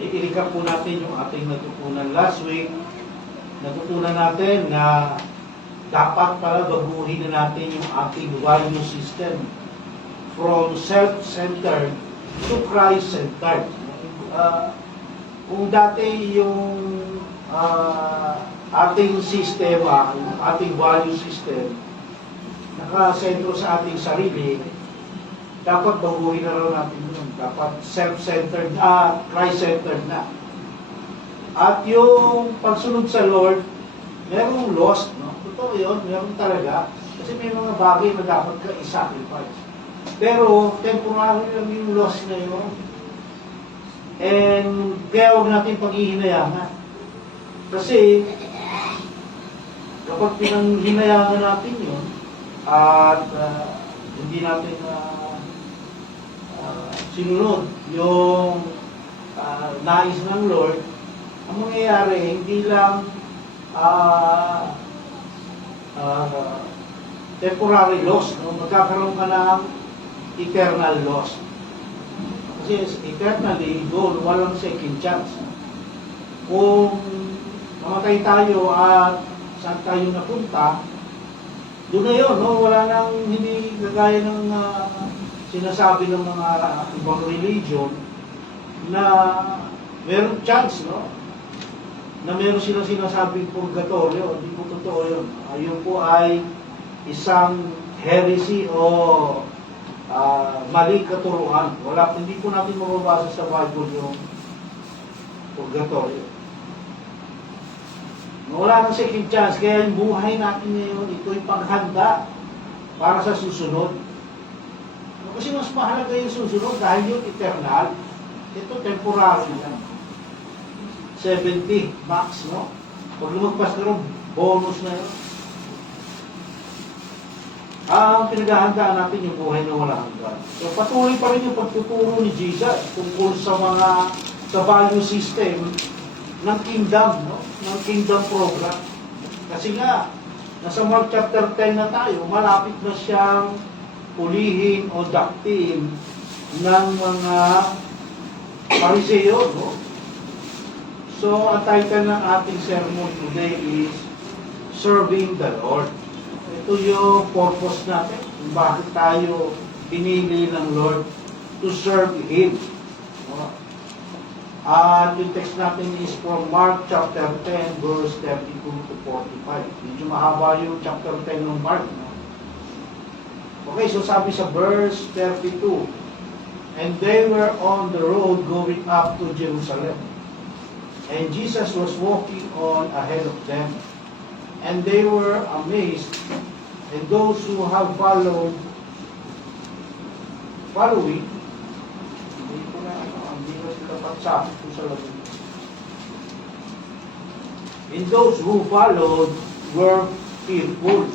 I-recap po natin yung ating natutunan last week. Natutunan natin na dapat pala baguhin na natin yung ating value system from self-centered to Christ-centered. Kung dati yung ating sistema, yung ating value system, nakasentro sa ating sarili, dapat baguhin na raw natin yun. Dapat self-centered, Christ-centered na. At yung pagsunod sa Lord, merong lost, no? Totoo yun, meron talaga. Kasi may mga bagay na dapat ka i-sacrifice. Pero, temporary lang yung loss na yun. And, kaya huwag natin paghihinayangan. Kasi, kapag pinanghinayangan natin yun, at hindi natin sinunod yung nais ng Lord, ang mangyayari, hindi lang temporary loss, no? Magkakaroon ka ng eternal loss. Kasi eternally, doon, walang second chance. Kung namatay tayo at saan tayo napunta, doon na yun, no? Wala nang hindi kagaya ng sinasabi ng mga ibang religion na meron chance, no? Na meron silang sinasabing purgatorio. Hindi po totoo yun. Ayun po ay isang heresy o mali katuruan. Hindi po natin mababasa sa Bible yung purgatorio. Wala nang second chance. Kaya yung buhay natin ngayon, ito'y paghanda para sa susunod. Kasi mas mahalaga yung susunod dahil yung eternal, ito temporary lang. 70 max, no? Pag lumagpas na rin, bonus na yun. Ang pinaghahandaan natin yung buhay na wala hanggan. So patuloy pa rin yung pagtuturo ni Jesus tungkol sa value system ng kingdom, no? Ng kingdom program. Kasi nga, nasa Mark chapter 10 na tayo, malapit na siyang ulihin o daktin ng mga Pariseo, no? So, ang title ng ating sermon today is Serving the Lord. Ito yung purpose natin, kung bakit tayo pinili ng Lord to serve Him. No? At yung text natin is from Mark chapter 10, verse 32 to 45. Medyo mahaba yung chapter 10 ng Mark. No? Okay, so sabi sa verse 32, and they were on the road going up to Jerusalem. And Jesus was walking on ahead of them. And they were amazed. And those who have following, hindi ko sila pagsapit ko sa labi. And those who followed were fearful.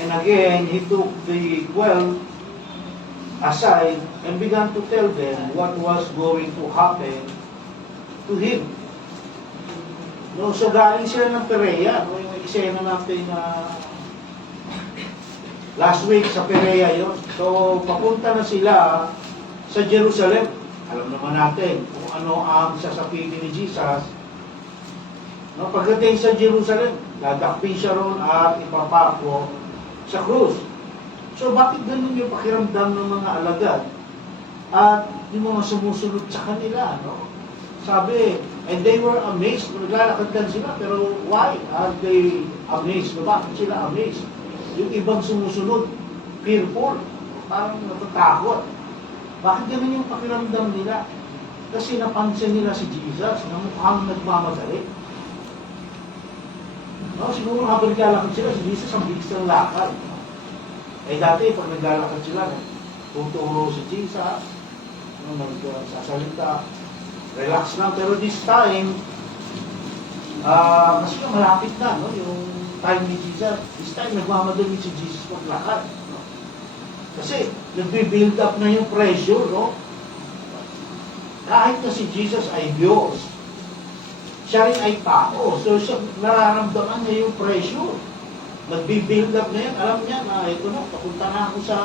And again, he took the 12 aside and began to tell them what was going to happen to him. No, so galing sila ng Perea, no, yung eksena natin na last week sa Perea yun. So, papunta na sila sa Jerusalem. Alam naman natin kung ano ang sasapitin ni Jesus. No, pagdating sa Jerusalem, dadakpin siya ron at ipapako sa krus. So, bakit ganun yung pakiramdam ng mga alagad? At yung mga sumusunod sa kanila, no? Sabi, and they were amazed. Naglalakad lang sila, pero why are they amazed? Bakit sila amazed? Yung ibang sumusunod, fearful, parang natatakot. Bakit ganun yung pakiramdam nila? Kasi napansin nila si Jesus na mukhang nagmamadali. No, siguro habang naglalakad sila, si Jesus ang bilis ng lakad. Eh dati, pag naglalakad sila, tuturo si Jesus, nagsasalita, relax lang. Pero this time, kasi malapit na, no, yung time ni Jesus. This time, nagmamadali si Jesus maglakad. No? Kasi, nagbe-build up na yung pressure, no? Kahit na si Jesus ay Diyos, siya rin ay tao. So, siya, nararamdaman niya yung pressure. Nagbe-build up na yan. Alam niya na, ito na, papunta na ako sa,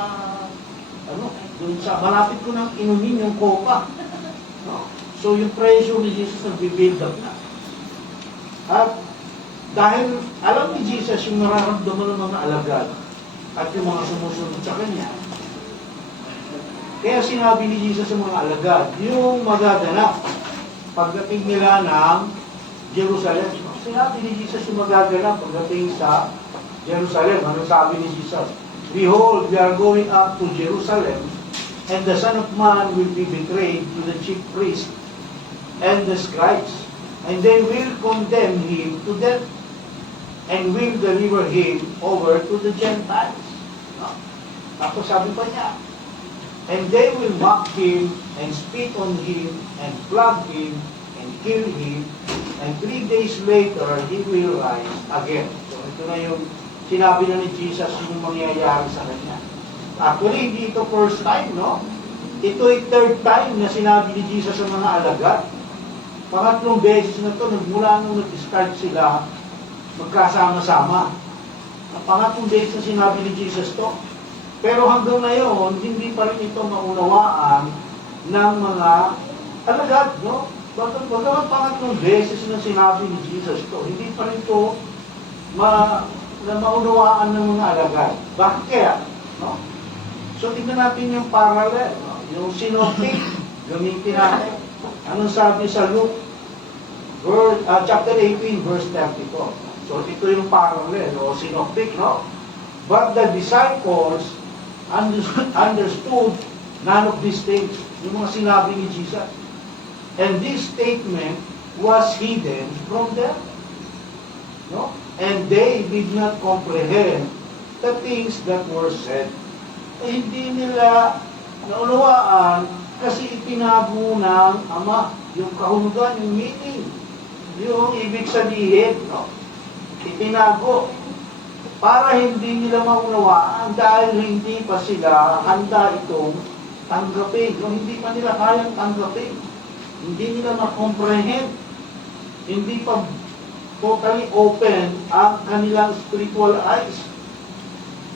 dun sa, malapit ko nang inumin yung coca. No? So yung pressure ni Jesus nag-build up na. At dahil alam ni Jesus yung nararamdaman ng mga alagad at yung mga sumusunod sa Kanya, kaya sinabi ni Jesus sa mga alagad, yung magaganap pagdating nila ng Jerusalem. Sinabi ni Jesus yung magaganap pagdating sa Jerusalem. Ano sabi ni Jesus? Behold, we are going up to Jerusalem, and the Son of Man will be betrayed to the chief priests and the scribes, and they will condemn him to death, and will deliver him over to the Gentiles. No? Tapos sabi pa niya, and they will mock him, and spit on him, and flog him, and kill him, and 3 days later, he will rise again. So ito na yung sinabi na ni Jesus yung mangyayari sa kanya. Actually, hindi ito first time, no? Ito'y third time na sinabi ni Jesus sa mga alagad. Pangatlong beses na ito, nagmula nung nag-start sila, magkasama-sama. Ang pangatlong beses na sinabi ni Jesus to. Pero hanggang ngayon, hindi pa rin ito maunawaan ng mga alagad, no? Bagamat pangatlong beses na sinabi ni Jesus to, hindi pa rin ito na maunawaan ng mga alagad. Bakit kaya? No? So, tingnan natin yung parallel, no? Yung synoptic, gamitin natin. Anong sabi sa Luke, chapter 18, verse 32. So, ito yung parallel, o synoptic, no? But the disciples understood none of these things. Yung mga sinabi ni Jesus. And this statement was hidden from them. No? And they did not comprehend the things that were said. Hindi nila naunawaan kasi itinago ng Ama yung kahulugan, yung meaning, yung ibig sabihin, no? Itinago para hindi nila maunawaan dahil hindi pa sila handa itong tanggapin. Yung hindi pa nila kayang tanggapin. Hindi nila ma-comprehend. Hindi pa totally open ang kanilang spiritual eyes.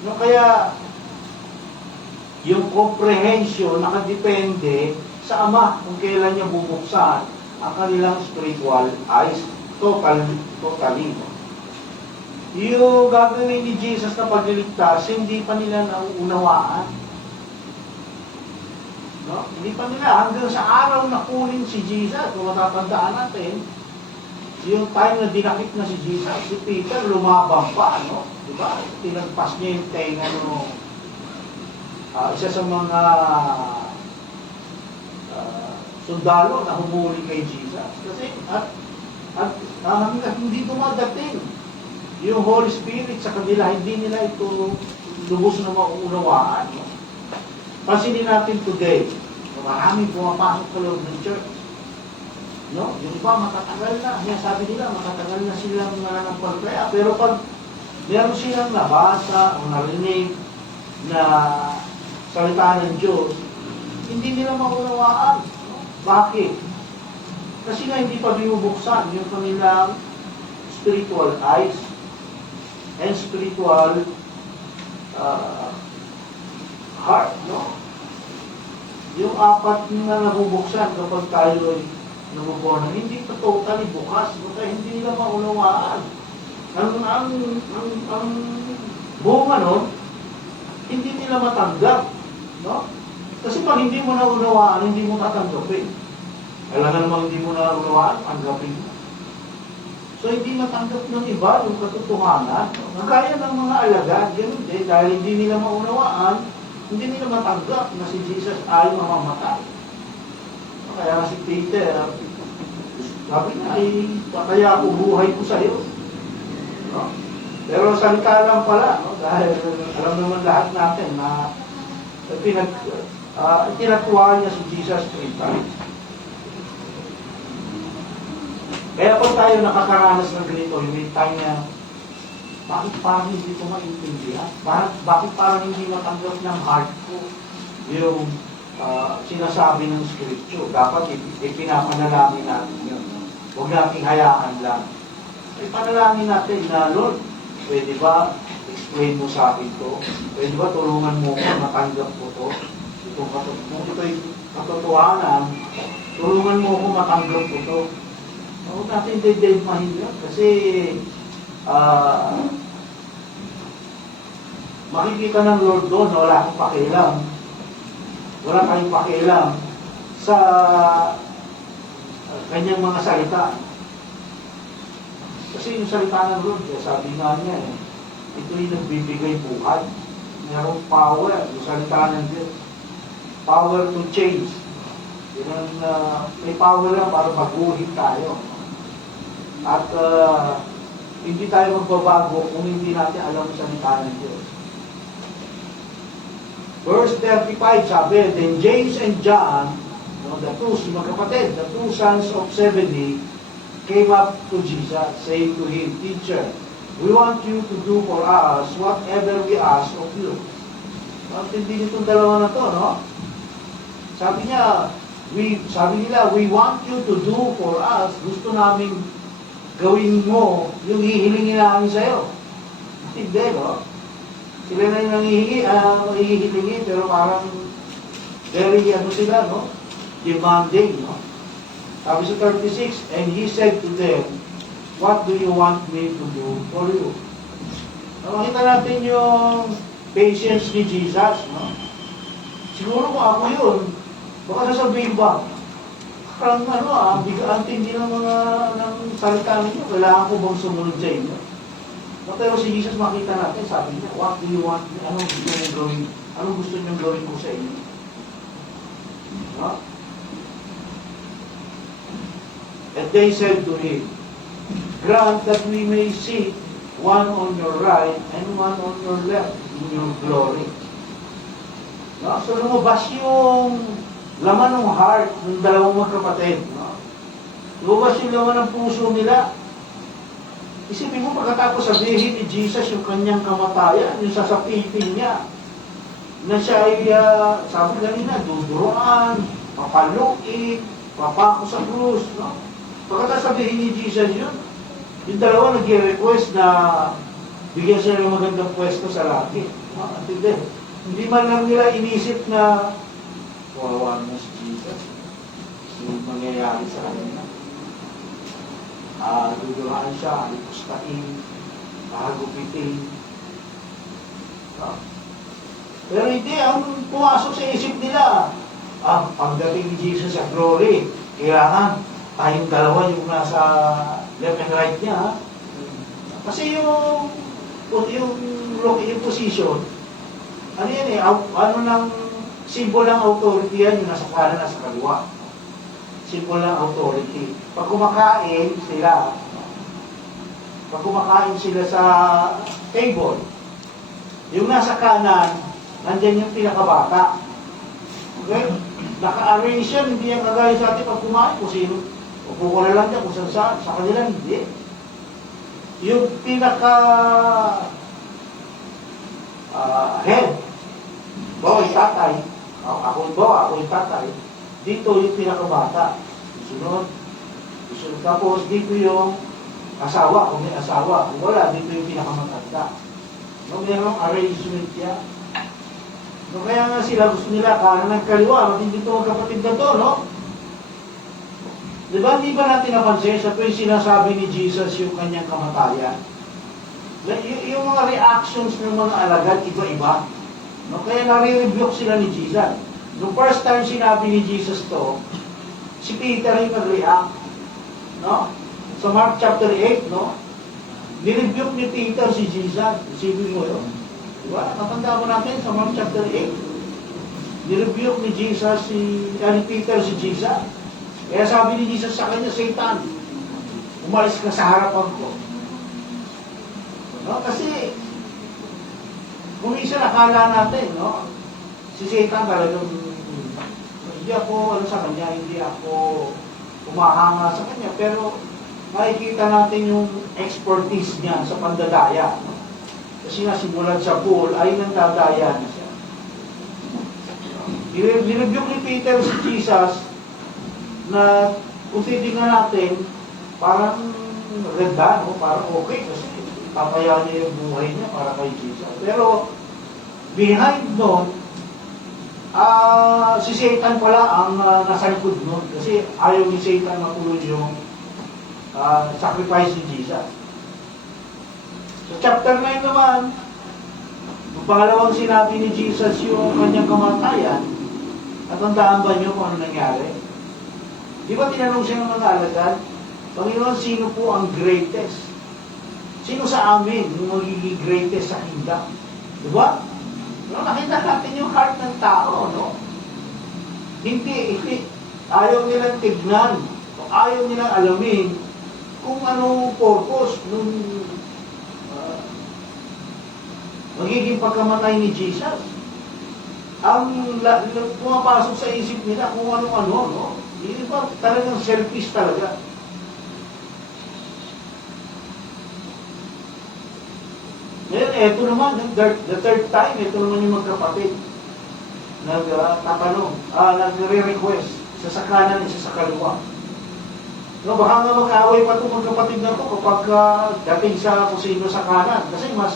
No, kaya yung comprehension nakadepende sa Ama kung kailan niya bubuksan ang kanilang spiritual eyes. Totally. Yung gagawin ni Jesus na pagliligtas, hindi pa nila nauunawaan. No? Hindi pa nila. Hanggang sa araw na kunin si Jesus, kung matatandaan natin, yung time na dinakip na si Jesus, si Peter lumabang pa, no? Diba? Tinagpas niya yung tenga no, isa sa mga sundalo na humuli kay Jesus. Kasi, hanggang hindi dumadating yung Holy Spirit sa kanila, hindi nila ito lubos na mauunawaan. No? Pansinin natin today, maraming pumapasok sa loob ng church. No? Yung iba makatagal na. Sabi nila, makatagal na silang nananampalataya. Pero pag meron silang nabasa o narinig na salita ng Diyos, hindi nila maunawaan. No? Bakit? Kasi nga hindi pa binubuksan yung kanilang spiritual eyes and spiritual heart. No? Yung apat na nabubuksan kapag tayo ay nabubuhan, hindi pa totally bukas, kaya hindi nila maunawaan. Ang bunga nun, hindi nila matanggap. No? Kasi pag hindi mo naunawaan, hindi mo tatanggapin. Kailangan namang hindi mo naunawaan, tanggapin mo. So hindi matanggap ng iba yung katotohanan. Kagaya ng mga alagad, ganun din, dahil hindi nila maunawaan, hindi nila matanggap na si Jesus ay mamamatay. Kaya si Peter, sabi niya, kaya ako buhay ko sa iyo. No? Pero salita lang pala, no? Dahil alam naman lahat natin na tinatuwa niya si Jesus 3 times. Kaya kung tayo nakakaranas ng ganito, yung time niya, bakit parang hindi ko maintindihan? Bakit parang hindi matanggap ng heart ko yung sinasabi ng Scripture? Dapat ipinapanalangin natin yun. Huwag nating hayaan lang. Ipanalangin natin na, Lord, pwede ba explain mo sa akin to? Pwede ba tulungan mo ko matanggap ko to? Kung ito'y katotohanan, Tulungan mo ako matanggap ko to. Huwag natin dead mahirap kasi makikita ng Lord doon na wala akong pakialam. Wala kayong pakialam sa kanyang mga salita. Kasi yung salita ng Lord, sabi nga niya, ito'y nagbibigay buhay. Mayroong power, yung salita ng Diyos. Power to change. Yun, may power lang para baguhin tayo. At hindi tayo magbabago kung hindi natin alam ang salita ng Diyos. Verse 35 sabi, then James and John, the two, si magkapatid, the two sons of Zebedee, came up to Jesus, saying to him, Teacher, we want you to do for us whatever we ask of you. Hindi nitong dalawa na to, no? Sabi nila, we want you to do for us, gusto namin gawin mo yung hihilingin namin sa'yo. Hindi, no? Sila na yung hihilingin, pero parang very, sila, no? Demanding, no? Sabi sa 36, and he said to them, what do you want me to do for you? Nakita natin yung patience ni Jesus, no? Siguro kung ako yun, baka sasabihin ba, parang ang tindi ng mga salita ninyo, kailangan ko bang sumunod sa inyo? Pero si Jesus makita natin, sabi niya, what do you want me? Anong gusto niyong gawin ko sa inyo? No? And they said to him, grant that we may sit one on your right and one on your left in your glory. No? So lumabas yung laman ng heart ng dalawang magkapatid. No? Lumabas yung laman ng puso nila. Isipin mo, pagkatapos sabihin ni Jesus yung kanyang kamatayan, yung sasapitin niya, na siya ay, sabi kanina, duduruan, papaluin, papako sa krus. No? Pagkatapos sabihin ni Jesus yun, yung dalawa nag-request na bigyan siya ng magandang pwesto sa langit. No? Hindi man lang nila inisip na wawa na si Jesus. Yung mangyayari sa kanila. Duduraan siya, alipustahin, kahagupitin. No? Pero hindi, ang pumasok sa isip nila, pagdating ni Jesus sa glory, kailangan tayong dalawa yung nasa left and right niya. Kasi yung position, ano yan symbol ng authority yan, yung nasa kanan, nasa kaliwa. Symbol ng authority. Pag kumakain sila sa table, yung nasa kanan, nandyan yung pinakabata. Okay? Naka-arrange yan, hindi yan kagaya sa atin pag kumain, kung sino. Upo ko na lang dyan, kung saan sa kanila, hindi. Yung head, bawa yung tatay, ako yung tatay, dito yung pinakabata. Sunod. Tapos dito yung asawa, kung may asawa. Kung wala, dito yung pinakamatanda. No, mayroong arrangement yan. No, kaya nga sila gusto nila kanan ng kaliwa, matindi ito magkapatid na to, no? Di ba, hindi ba natin napansin sa tuwing sinasabi ni Jesus yung kanyang kamatayan? Yung mga reactions ng mga alagad, iba-iba. No? Kaya nare-rebuke sila ni Jesus. Noong first time sinabi ni Jesus to, si Peter yung nag-react. No? Sa Mark chapter 8, no? Nirebuke ni Peter si Jesus. Isipin mo yun. Diba? Natanda mo natin sa Mark chapter 8. Nirebuke ni Peter si Jesus. Kaya sabi ni Jesus sa kanya, Satan, umalis ka sa harapan ko. No? Kasi, kung isa nakala natin, no? Si Satan talagang, hindi ako, sa kanya, hindi ako umahanga sa kanya, pero makikita natin yung expertise niya sa pandadaya. No? Kasi nga, simulan sa pool, ay nandadaya na siya. Nirebuke ni Peter si Jesus, na kung titignan natin, parang ganda, no? Parang okay, kasi papaya niya yung buhay niya para kay Jesus. Pero, behind doon, Si Satan pala ang nasa likod nun. Kasi ayaw ni Satan matuloy yung sacrifice ni Jesus. Sa chapter 9 naman, yung pangalawang sinabi ni Jesus yung kanyang kamatayan, at tandaan ba niyo kung ano nangyari? Di ba tinanong siya ng mga alagad, Panginoon, sino po ang greatest? Sino sa amin yung magiging greatest sa kingdom? Di ba? No, nakita natin yung heart ng tao, no? Hindi. Ayaw nilang tignan, ayaw nilang alamin kung anong purpose nung magiging pagkamatay ni Jesus. Ang pumapasok sa isip nila kung ano-ano, no? Hindi ba talagang selfish talaga? Ngayon, eto naman, the third time, eto naman yung magkapatid. Nagre-request. Isa sa kanan, isa sa kaliwa. No, baka nga mag-away pa itong magkapatid na ito kapag dating sa kusino sa kanan. Kasi mas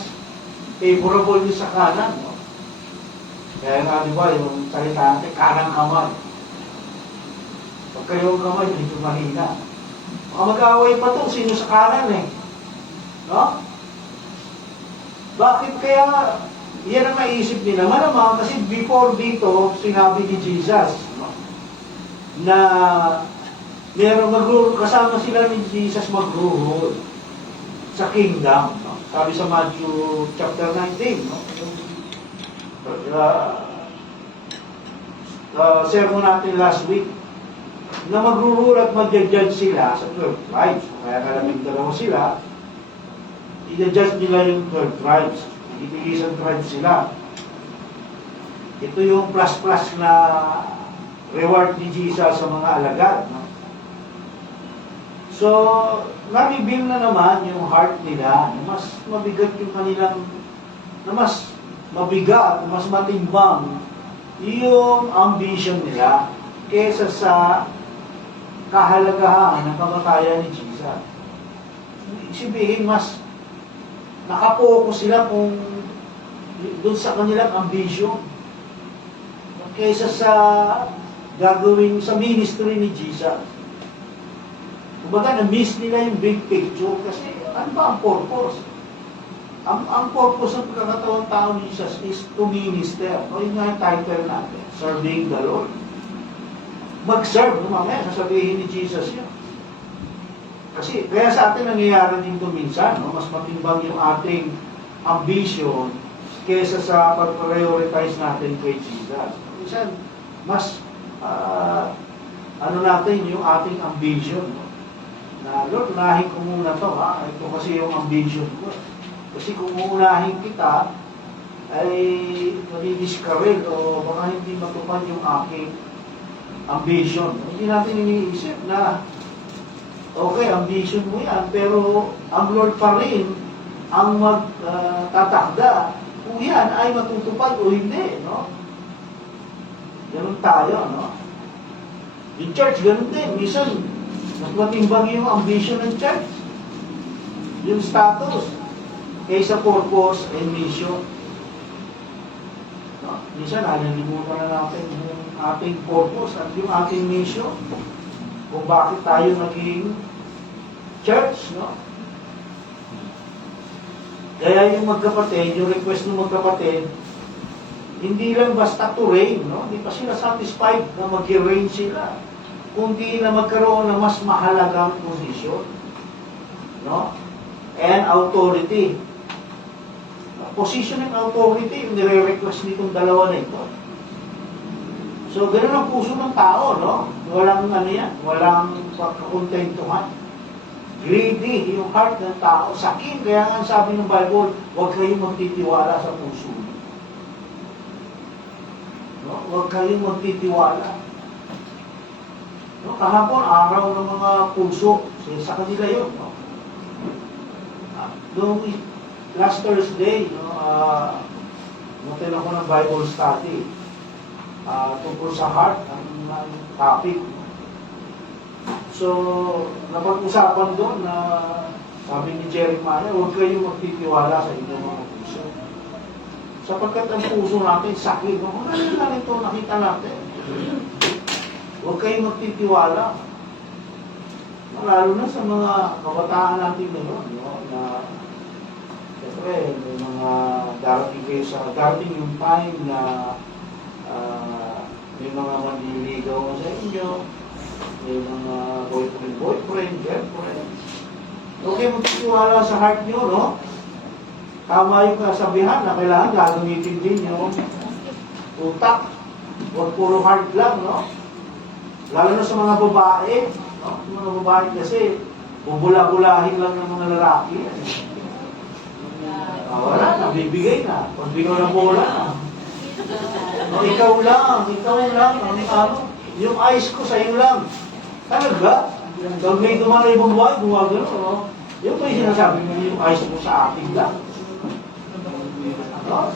favorable yung sa kanan. No? Kaya nga, di ba, yung salita natin, kanang kamay. Pag kayong kamay, medyo mahina. Baka mag-away pa ito, sino sa kanan eh. No? Bakit kaya yan ang maisip nila? Malamang kasi before dito, sinabi ni Jesus, no? Na kasama sila ni Jesus mag-rule sa kingdom. No? Sabi sa Matthew chapter 19, no? Sermon natin last week, na mag-rule at mag-judge sila sa 12 tribes. Kaya kalaming dalawa sila, i-judge nila yung 12 tribes. Ibilisan tribes sila. Ito yung plus-plus na reward ni Jesus sa mga alagad. No? So, na-reveal na naman yung heart nila, na mas mabigat yung kanilang, na mas mabigat, mas matimbang yung ambition nila kesa sa kahalagahan ng kamatayan ni Jesus. Sabihin, mas nakapokus sila kung doon sa kanilang ambition kaysa sa gagawin sa ministry ni Jesus. Kumbaga, na-miss nila yung big picture kasi ano ba ang purpose? Ang purpose ng pagkakatawang tao ni Jesus is to minister. O yun nga yung title natin, Serving the Lord. Mag-serve, mamaya sasabihin ni Jesus yun. Kasi, kaya sa atin nangyayari dito minsan, no? Mas matimbang yung ating ambition kesa sa pag-prioritize natin kay Jesus. Minsan, mas natin yung ating ambition. No? Na, Lord, unahin ko muna to, ha? Ito kasi yung ambition ko. Kasi kung uunahin kita, ay nadi-discourage o baka hindi matupad yung aking ambition. Hindi natin iniisip na okay, ambition mo yan, pero ang Lord pa rin ang magtatakda kung yan ay matutupad o hindi, no? Ganun tayo, no? Yung church, ganun din. Minsan, mas matimbang yung ambition ng church. Yung status, kaysa purpose and mission. No? Minsan, nalilimutan na natin yung ating purpose at yung ating mission. Kung bakit tayo naging church, no? Kaya yung magkapatid, yung request ng magkapatid, hindi lang basta to reign, no? Hindi pa sila satisfied na mag-reign sila, kundi na magkaroon ng mas mahalagang posisyon, no? And authority. Position and authority, yung nire-request nitong dalawa na ito. So, ganun ang puso ng tao, no? Walang yan, walang pagkakontentuhan. Greedy yung heart ng tao. Sakin, kaya nga sabi ng Bible, huwag kayong magtitiwala sa puso. No? Huwag kayong magtitiwala. No? Kahapon, araw ng mga puso. Sa kanila yun, no? Noong last Thursday, no, natin ako ng Bible study. Tungkol sa heart, ang topic. So, napag-usapan doon na sabi ni Jeremiah, huwag kayong magtitiwala sa inyong mga puso. Sapagkat ang puso natin sakit. Kung ano lang ito nakita natin. Huwag kayong magtitiwala. Lalo na sa mga kabataan natin ngayon, no? Na siyempre, may mga darating yung time na may mga manliligaw sa inyo, may mga boyfriend, girlfriend. Okay, magtitiwala sa heart nyo, no? Tama yung kasabihan na kailangan gagamitin din yung utak. Huwag puro heart lang, no? Lalo na sa mga babae, no? Yung mga babae kasi, bubula-bulahin lang ng mga lalaki. Wala na, bibigay na. Pag binola-bola na. No, ikaw lang, yung eyes ko sa'yo lang. Talaga? Pag may dumalay ibang buhay, gumagano, no? Yung ba yung sinasabi mo, yung eyes mo sa akin lang? No?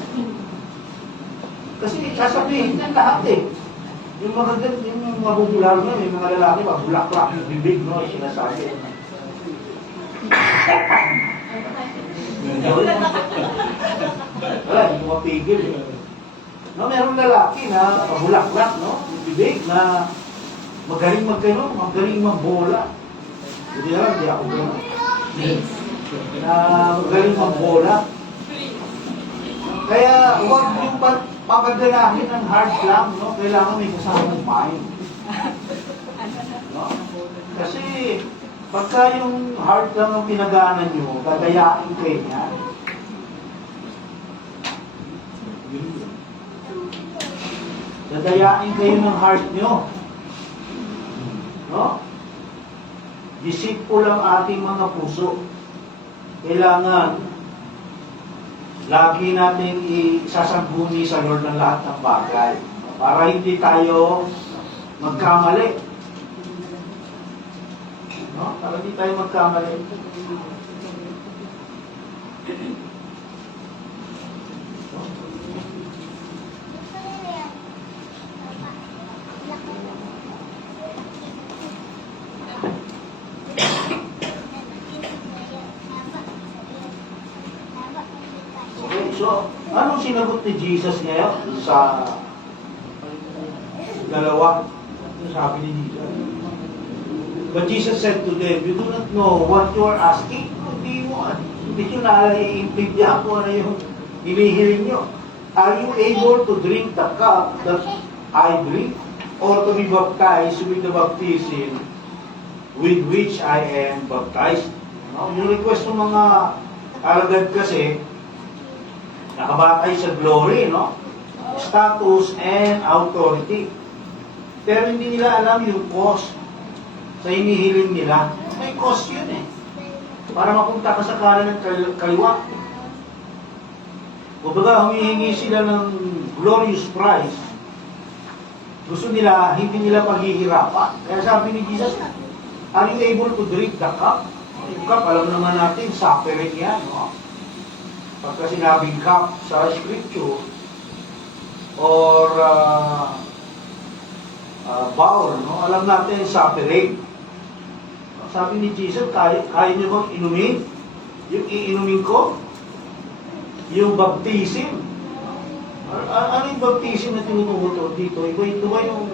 Kasi sasabihin niya lahat eh. Yung mga mabubular mo, yung mga lalaki, mabulak-lak yung bibig, no? Yung sinasabi. Wala, hindi mo mapigil eh. No, merong lalaki na mabulak-lak, no? Yung bibig na magaling magbola. Hindi na, hindi ako gano'n. Na magaling magbola. Kaya huwag yung papadalahin ng heart lang, no? Kailangan may kasamang mind. No? Kasi pagka yung heart lang ang pinagaanan nyo, dadayain kayo niya. Dadayain kayo ng heart nyo. No? Deceitful ang ating mga puso. Kailangan lagi natin isasangguni sa Lord ng lahat ng bagay para hindi tayo magkamali. No? Para hindi tayo magkamali. So, anong sinagot ni Jesus ngayon sa dalawa? Ano sabi ni Jesus? But Jesus said to them, you do not know what you are asking. Hindi nyo naiintindihan kung ano yung hinihiling nyo. Are you able to drink the cup that I drink? Or to be baptized with the baptism with which I am baptized? No? Yung request ng mga alagad kasi, nakabatay sa glory, no? Status and authority. Pero hindi nila alam yung cost sa hinihiling nila. May cost yun eh. Para mapunta ka sa kanan ng kaliwa. Kumbaga, humihingi sila ng glorious prize. Gusto nila, hindi nila paghihirapan. Kaya sabi ni Jesus, are you able to drink the cup? Yung cup, alam naman natin, suffering yan, no? Pagka sinabing cup sa scripture or bowl, no? Alam natin suffering. Sabi ni Jesus, kaya niyo bang inumin? Yung iinumin ko? Yung baptism. Ano yung baptism na tinututo dito? Ito ba yung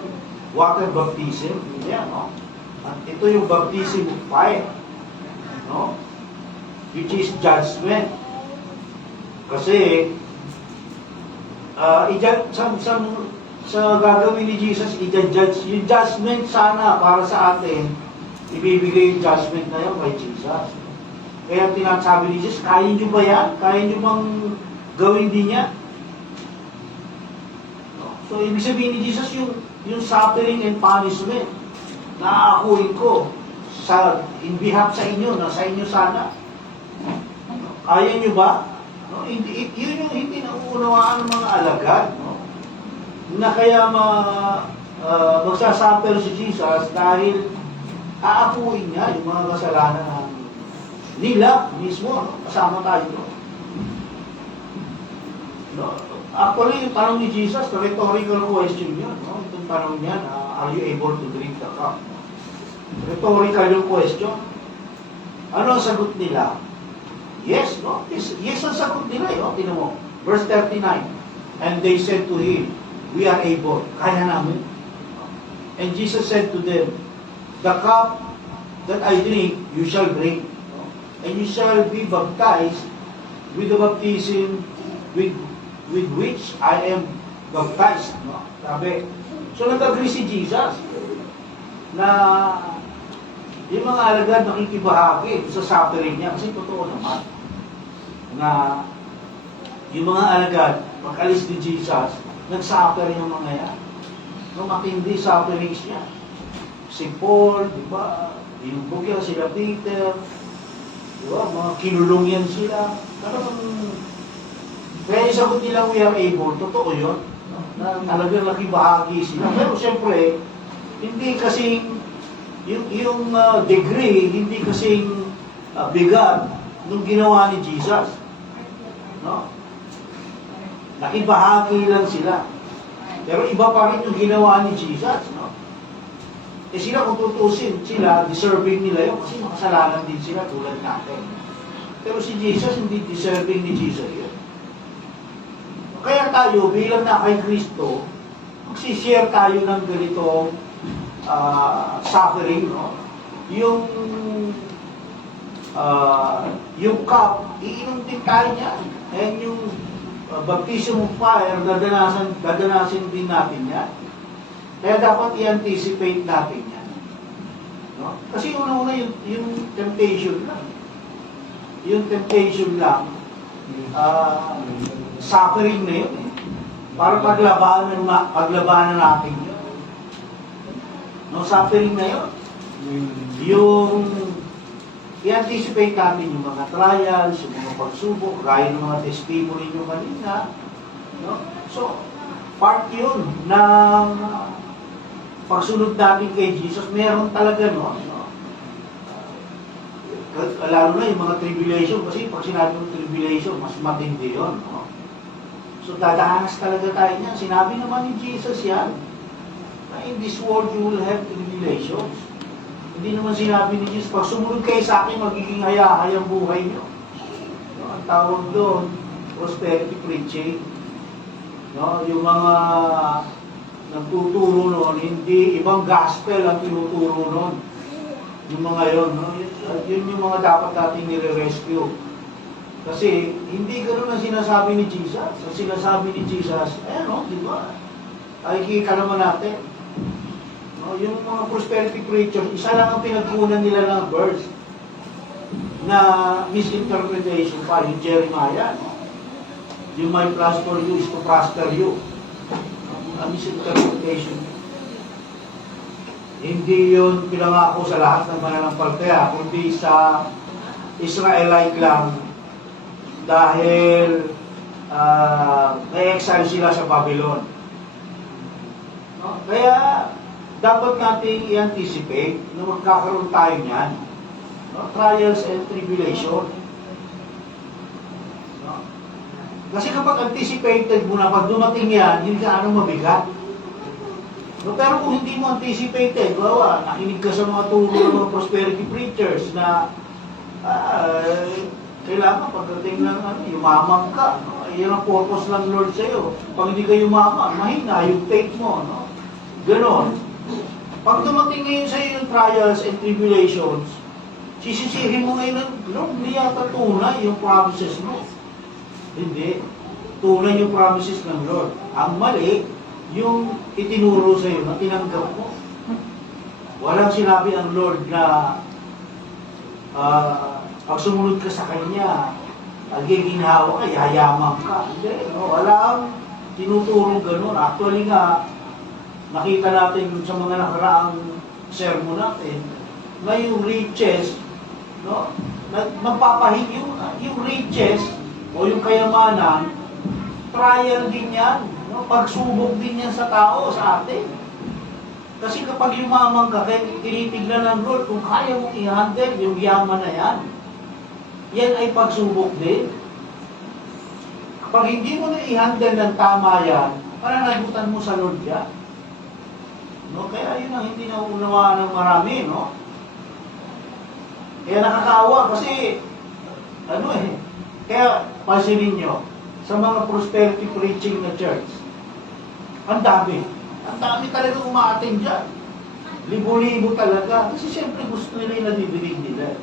water baptism? Yan, no? At ito yung baptism of fire, no? Which is judgment. Kasi, sa gagawin ni Jesus, i-judge, yung judgment sana para sa atin, ibibigay yung judgment na yun kay Jesus. Kaya tinasabi ni Jesus, kaya nyo ba yan? Kaya nyo bang gawin din yan? So, ibig sabihin ni Jesus, yung suffering and punishment, naaakuin ko in behalf sa inyo, na sa inyo sana. Kaya nyo ba? No, yun yung hindi nauunawaan ng mga alagad, no? Na kaya magsasuffer si Jesus dahil aapuin niya yung mga kasalanan nila mismo, no? Kasama tayo. No? Actually, yung tanong ni Jesus, rhetorical question yun. No? Itong tanong niya, are you able to drink the cup? Rhetorical yung question. Ano ang sagot nila? Yes, no? Yes ang sagot nila, yun. Tinan mo. Verse 39, and they said to him, we are able. Kaya namin. And Jesus said to them, the cup that I drink, you shall drink. And you shall be baptized with the baptism with which I am baptized. No? Sabi. So nag-agree si Jesus na yung mga alagad nakikibahagi sa suffering niya. Kasi totoo naman na yung mga alagad, pag-alis ni Jesus, nag-suffer yung mga yan. No, matindi sufferings niya. Si Paul, di ba? Yung bukya, sila Peter, di ba? Mga kinulong yan sila. Kaya yung sagot nila, we are able, totoo yun. Na talagang nakibahagi sila. Pero siyempre, hindi kasing, yung degree, hindi kasing bigat nung ginawa ni Jesus. No? Nakibahagi lang sila. Pero iba pa rin yung ginawa ni Jesus. No? Eh sila kung tutusin, sila, deserving nila yun kasi makasalanan din sila tulad natin. Pero si Jesus, hindi deserving ni Jesus yun. Kaya tayo, bilang na kay Kristo, magsishare tayo ng ganitong suffering. No? Yung cup, iinom din tayo niya. And yung baptism of fire, dadanasin din natin yan. Kaya dapat i-anticipate natin yan. No? Kasi una-una yung temptation lang. Yung temptation lang, suffering na yun. Para paglabanan natin yun. No, suffering na yun. Yung i-anticipate natin yung mga trials, yung mga pagsubok, gaya ng mga testimony nyo kanina. No? So, part yun ng pagsunod natin kay Jesus. Meron talaga, no? Lalo na yung mga tribulation, kasi pag sinabi ng tribulation, mas matindi yun. No? So, dadanas talaga tayo niyan. Sinabi naman ni Jesus yan, na in this world you will have tribulations. Hindi naman sinabi ni Jesus, pag sumunod kayo sa akin, magiging hayahayang buhay nyo. No, ang tawag doon, prosperity preaching. No, yung mga nagtuturo noon, hindi ibang gospel ang tinuturo noon. Yung mga yun, no? Yun yung mga dapat natin nire-rescue. Kasi hindi ganoon ang sinasabi ni Jesus. Ang sinasabi ni Jesus, no, di ba? Ay, kikita naman natin. No, yung mga prosperity preachers, isa lang ang pinagkunan nila ng verse na misinterpretation pa, yung Jeremiah. No? Yung my plans for you is to prosper you. A misinterpretation. Hindi yun pinangako sa lahat ng mananampalataya, kundi sa Israelite lang dahil na-exile sila sa Babylon. No? Kaya dapat natin i-anticipate na magkakaroon tayo niyan. No? Trials and tribulation. No? Kasi kapag anticipated mo na, pag dumating yan, hindi ka mabigat. No? Pero kung hindi mo anticipated, bawa, nakinig ka sa mga turo ng mga prosperity preachers na kailangan pagdating ng yumaman ka. No? Yan ang purpose ng Lord sa'yo. Pag hindi ka yumaman, mahina yung faith mo. No? Ganon. Pag dumating ngayon sa iyo yung trials and tribulations, sisisihin mo ngayon, Lord, hindi yata tunay yung promises mo. Hindi. Tunay yung promises ng Lord. Ang mali, yung itinuro sa iyo na tinanggap mo. Walang sinabi ang Lord na pag sumunod ka sa Kanya, giginhawa ka, yayaman ka. Hindi. No, walang tinuturong ganun. Actually nga, nakita natin sa mga nakaraang sermon natin na yung riches, no, magpapahig yung riches o yung kayamanan, trial din yan, no, pagsubok din yan sa tao, sa atin. Kasi kapag yumaman ka, kaya tinitignan ng Lord, kung kaya mong i-handle yung yaman na yan, yan ay pagsubok din. Kapag hindi mo na i-handle ng tama yan, pananagutan mo sa Lord yan. No, kaya yun ang hindi nauunawaan ng marami, no? Kaya nakakaawa kasi, kaya pansinin nyo, sa mga prosperity preaching na church. Ang dami. Ang dami talaga umaating dyan. Libo-libo talaga. Kasi siyempre gusto nila yung nadidinig nila.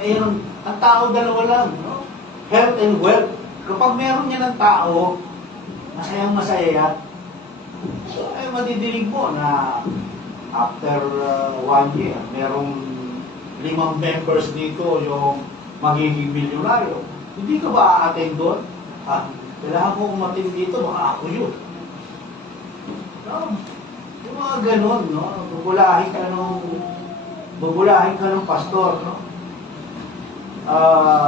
Ngayon, ang tao dalawa lang, no? Health and wealth. Kapag meron niya ng tao, masayang masaya yan. So, ay madidinig mo na after 1 year, merong 5 members dito yung magiging milyonaryo. Hindi ka ba aattend doon? Kailangan ko umating dito, baka ako yun. No? Yung mga ganun, no? Bubulahin ka ng pastor, no?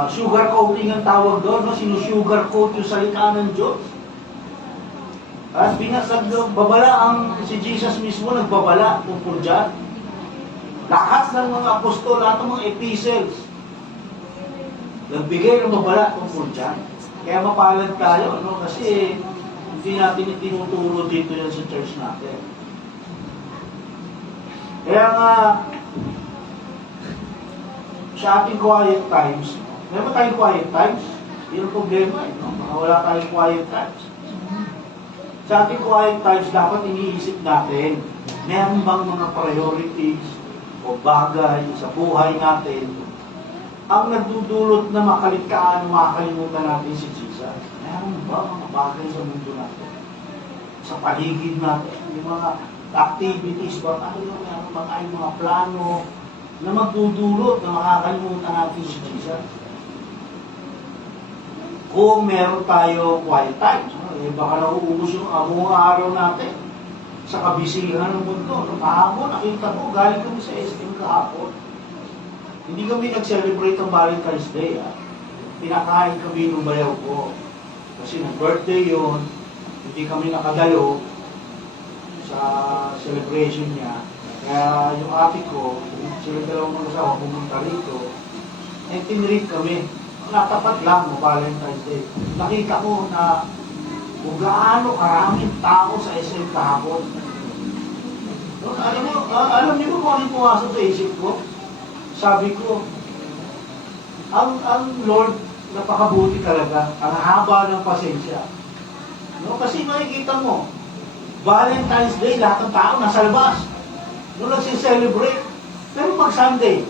Sugar coating ang tawag doon, no? Sinusugar coat yung salita ng Diyos. At babala si Jesus mismo nagbabala tungkol dyan. Lahat ng mga apostol, lahat ng mga epistles, nagbigay ng babala tungkol dyan. Kaya mapalad tayo, no? Kasi hindi natin itinuturo dito yan sa church natin. Kaya nga, sa ating quiet times, meron tayong quiet times, hindi ang problema, no? Baka wala tayong quiet times. Sa ating quiet times, dapat iniisip natin, meron bang mga priorities o bagay sa buhay natin ang nagdudulot na makalimutan natin si Jesus? Meron ba mga bagay sa mundo natin? Sa paligid natin, yung mga activities ba tayo, meron ba tayong mga plano na magdudulot na makakalimutan natin si Jesus? Kung meron tayo quiet time, baka nauubos yung buong araw natin sa kabisihan ng mundo. Kahapon, nakita ko, galing kami sa SM kahapon. Hindi kami nag-celebrate ng Valentine's Day. Pinakain kami ng bayaw ko. Kasi nag-birthday yun, hindi kami nakadalo sa celebration niya. Kaya yung ate ko, sila dalawang mag-asawa pumunta rito, tinreat kami. Natapat lang mo Valentine's Day. Nakita ko na kung gaano karaming tao sa SM kahapon. Alam niyo kung anong pumasok sa isip ko? Sabi ko, ang Lord, napakabuti talaga. Ang haba ng pasensya. No? Kasi makikita mo, Valentine's Day, lahat ng tao nasa labas. No, nagsiselebrate. Pero pag Sunday,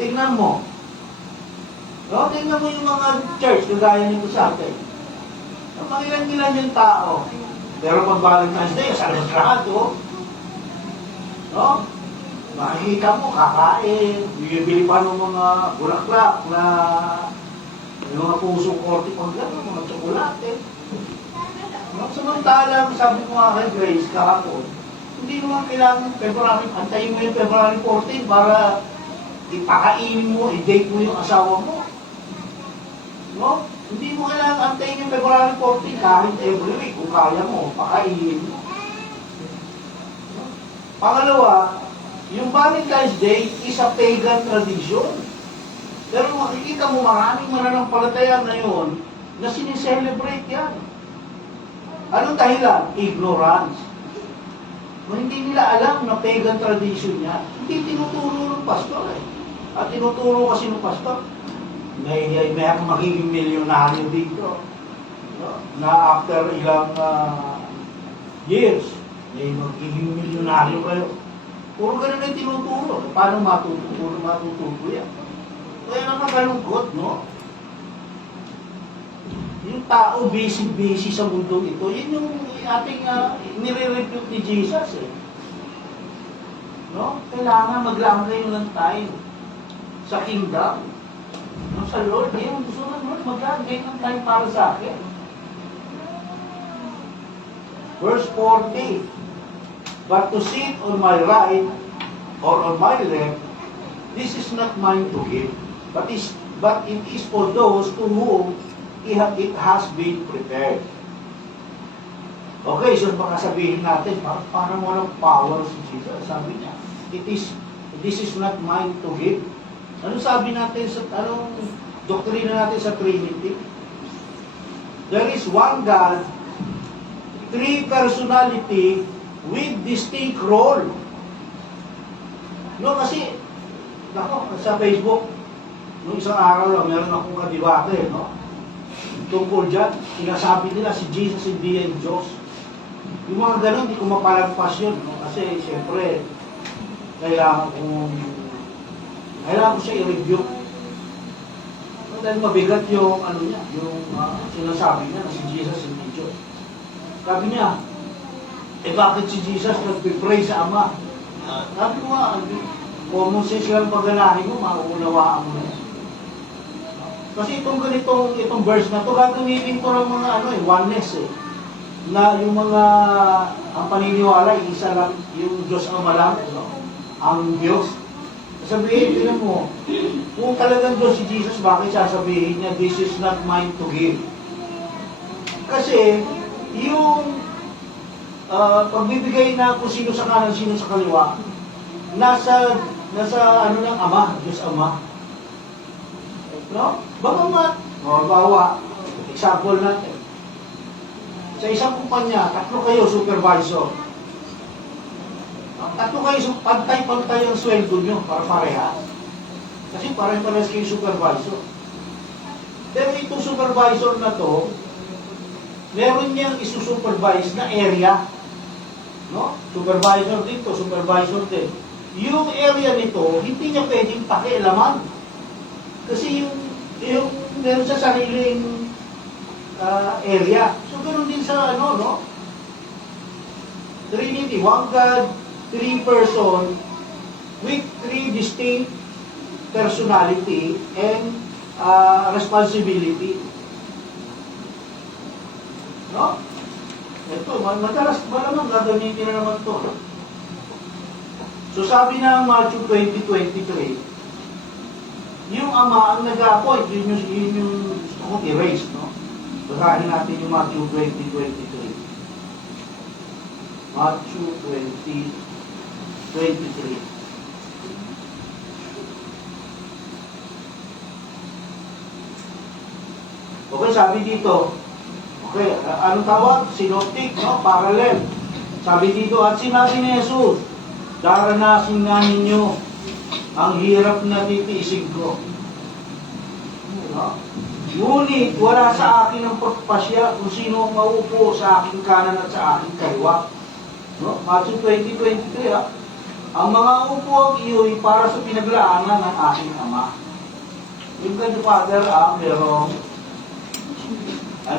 tingnan mo, no, tingnan mo yung mga church, kagaya nito sa atin. Ang pangilan-ilan yung tao. Pero pag Valentine's Day, sa lahat, oh. No? Makikita mo, kakain, bibili pa ng mga bulaklak na yung mga pusong korte pag gano'n, mga tsokolate. No? Samantalang, sabi ko nga kay Grace, kahapon, hindi naman kailangan February, antayin mo yung February 14 para ipakainin mo, i-date mo yung asawa mo. No? Hindi mo kailangan antayin yung February 14 kahit every week kung kaya mo, pakainin mo. No? Pangalawa, yung Valentine's Day is a pagan tradition. Pero makikita mo maraming mananampalataya ngayon na sineselebrate yan. Anong dahilan? Ignorance. Hindi nila alam na pagan tradition yan. Hindi tinuturo ng pastor eh. At tinuturo kasi ng pastor, may magiging milyonaryo dito. No? Na after ilang years, may magiging milyonaryo kayo. Puro ganun ay tinuturo. Paano matututo yan? Kaya nakakalungkot, no? Yung tao busy sa mundo ito, yun yung ating nire-refute ni Jesus eh. No? Kailangan maglaan kayo ng time sa kingdom. No, sa Lord, yung gusto ng Lord, maglaan kayo ng time para sa akin. Verse 40, but to sit on my right or on my left, this is not mine to give, but it is for those to whom it has been prepared. Okay, so baka sabihin natin, parang walang power si Jesus. Sabi niya, this is not mine to give. Ano sabi natin anong doktrina natin sa Trinity? There is one God, three personality with distinct role. No, kasi, sa Facebook, nung isang araw lang, meron akong kadibate, no? tungkol dyan. Sinasabi nila si Jesus hindi yan Diyos. Yung mga ganun, hindi ko mapalagpas yun. No? Kasi, siyempre, kailangan ko siya i-review. No, dahil mabigat yung, ano niya, yung sinasabi niya na si Jesus hindi Diyos. Sabi niya, bakit si Jesus nagpipray sa Ama? Sabi ko nga, common sense lang pagganahin mo, mauunawaan mo na. Kasi itong verse na to, gagawin ko ng mga oneness na yung mga, ang paniniwala, isa lang, yung Diyos ang malam, ang Diyos. Sabihin, tinan mo, kung talagang Diyos si Jesus, bakit sasabihin niya, this is not mine to give? Kasi, yung pagbibigay na kung sino sa kanan, sino sa kaliwa, nasa ano ng Ama, Diyos Ama. No? Bawa, example natin. Sa isang kumpanya, 3 kayo supervisor. Tatlo kayo, pantay-pantay ang sweldo nyo para parehas. Kasi parehas kayo supervisor. Pero itong supervisor na to, meron niyang isusupervise na area. No? Supervisor dito, supervisor din. Yung area nito, hindi niya pwedeng pakialaman. Kasi yung meron sa sariling area. So, ganoon din sa no? Trinity, one God, 3 person with 3 distinct personality and responsibility. No? Ito, madalas malamang gagamitin na naman ito. So sabi ng Matthew 20:23, yung Ama ang nag-appoint, yun yung gusto kong erase, no? Basahin natin yung Matthew 20:23. Matthew 20:23. Okay, sabi dito, okay, anong tawag? Synoptic, no? Parallel. Sabi dito, at sinabi ni Jesus, daranasin nga ninyo ang hirap na titiisin ko. No? Ngunit wala sa akin ang pagpasya kung sino ang maupo sa aking kanan at sa aking kaliwa. No? Matthew 20:23, ang mga upo iyo'y para sa pinaglaanan ng aking Ama. Yung God the Father, merong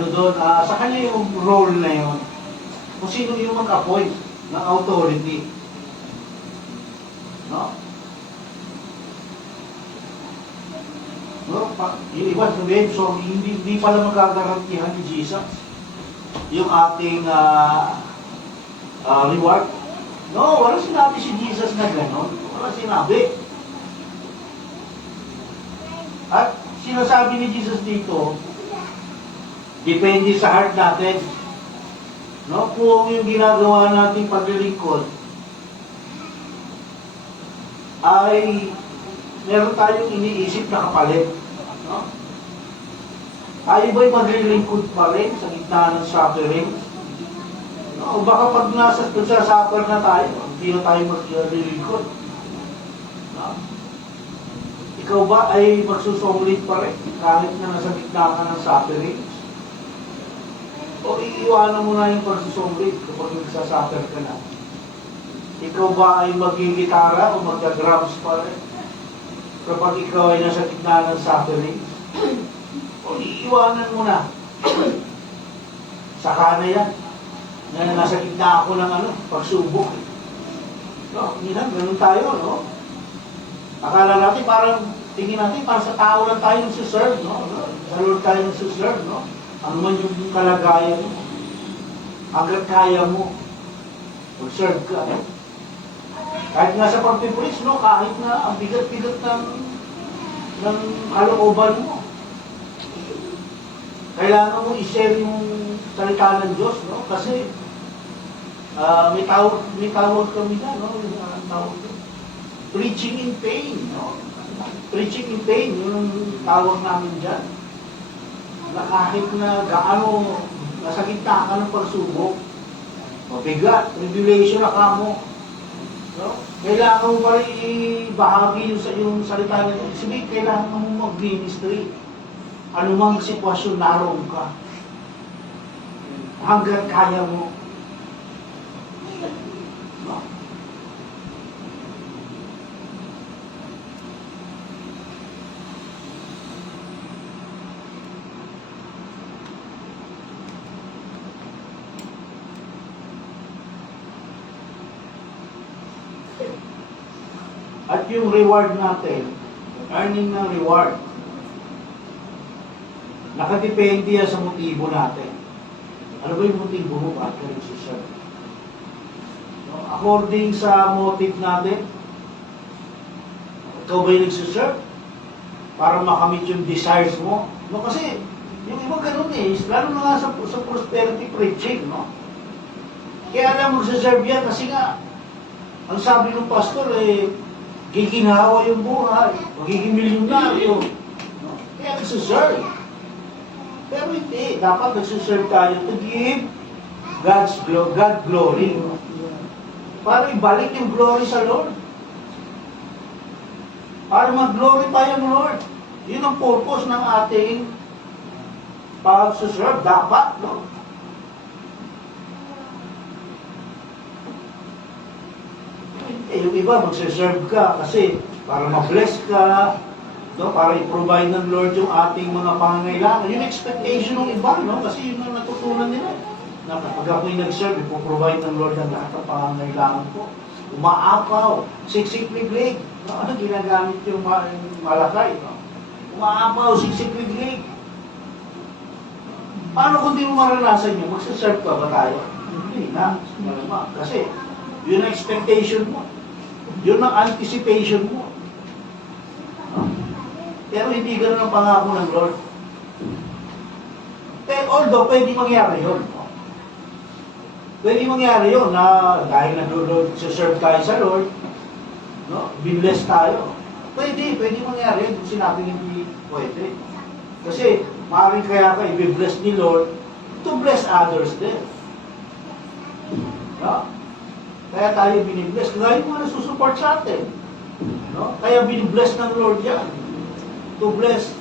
doon, sa kanya yung role na yun. Kung sino yung mag-appoint ng authority. No? No? Yung iba sabihin, so hindi pala magagarantihan ni Jesus yung ating reward. No, wala sinabi si Jesus na gano'n. Wala sinabi. At sinasabi ni Jesus dito, depende sa heart natin. No? Kung yung ginagawa nating paglilingkod ay meron tayong iniisip na kapalit. No? Tayo ba'y maglilingkod pa rin sa gitna ng suffering? No? O baka pag nasa suffer na tayo, hindi na tayo maglilingkod. No? Ikaw ba ay magsusunglit pa rin kahit na nasa gitna ka ng suffering? O iiwanan mo na yung pagsusunglit kapag nagsasuffer ka na? Ikaw ba ay magigitara o magda-drums pa rin kapag ikaw ay nasa gitna ng suffering? O iiwanan mo na? Saka na yan. Na nasa gitna ako ng pagsubok. No, minsan, ganun tayo, no? Akala natin parang, tingin natin parang sa tao lang tayo nagsiserve, no? Sa Lord tayo nagsiserve, no? Ano man yung kalagayan mo. Hanggat kaya mo, mag-serve ka. Kahit nga sa pagpipulis, no? Kahit na ang bigat-bigat ng kalooban mo. Kailangan mo i-share yung salita ng Diyos, no? Kasi may tawag kami na, no? Tawag ko. Preaching in pain, no? Preaching in pain, yung tawag namin dyan. Na kahit na gaano nasa gitna ka ng pagsubok, mabigat, tribulation na ka mo, no? Kailangan mo pa rin ibahagi yung salita ng Diyos. Sabihin, kailangan mo mag-ministry. anumang sitwasyon naroon ka. Hanggang kaya mo. No? At yung reward natin, earning ng reward, nakadepende yan sa motibo natin. Ano ba yung motibo mo? Bakit ka nagsiserve? No? According sa motive natin, ikaw ba yung nagsiserve? Para makamit yung desires mo? No, kasi, yung iba ganun eh, lalo na nga sa prosperity preaching, no? Kaya alam, magsiserve yan kasi nga, ang sabi ng pastor eh, giginhawa yung buhay, magiging milyonaryo. No? Kaya nagsiserve. Pero hindi, dapat nagsiserve tayo to give God glory. Para ibalik yung glory sa Lord. Para mag-glorify ang Lord. Yun ang purpose ng ating pag-serve. Dapat, no? Yung iba, magsiserve ka kasi para ma-bless ka, no? Para i-provide ng Lord yung ating mga pangangailangan. Yung expectation ng iba, no? Kasi yun ang natutunan nila. Na pag ako'y nag-serve, ipoprovide ng Lord ang lahat ng pangangailangan ko. Umaapaw, siksik-liglig. No? Ano ginagamit yung malakay? No? Umaapaw, siksik-liglig. Paano kung di mo maranasan yun? Magsiserve ka ba tayo? Hindi na. Kasi yun ang expectation mo. Yun ang anticipation mo. Pero hindi ganun ang pangako ng Lord. Although, pwede mangyari yun. Pwede mangyari yun na dahil nag-serve tayo sa Lord, no? Binless tayo. Pwede mangyari yun kung sinabing hindi pwede. Kasi, maaaring kaya ka i-bless ni Lord to bless others din. No? Kaya tayo binibless. Kaya yung mga nasusupport sa atin. No? Kaya binibless ng Lord yan. To bless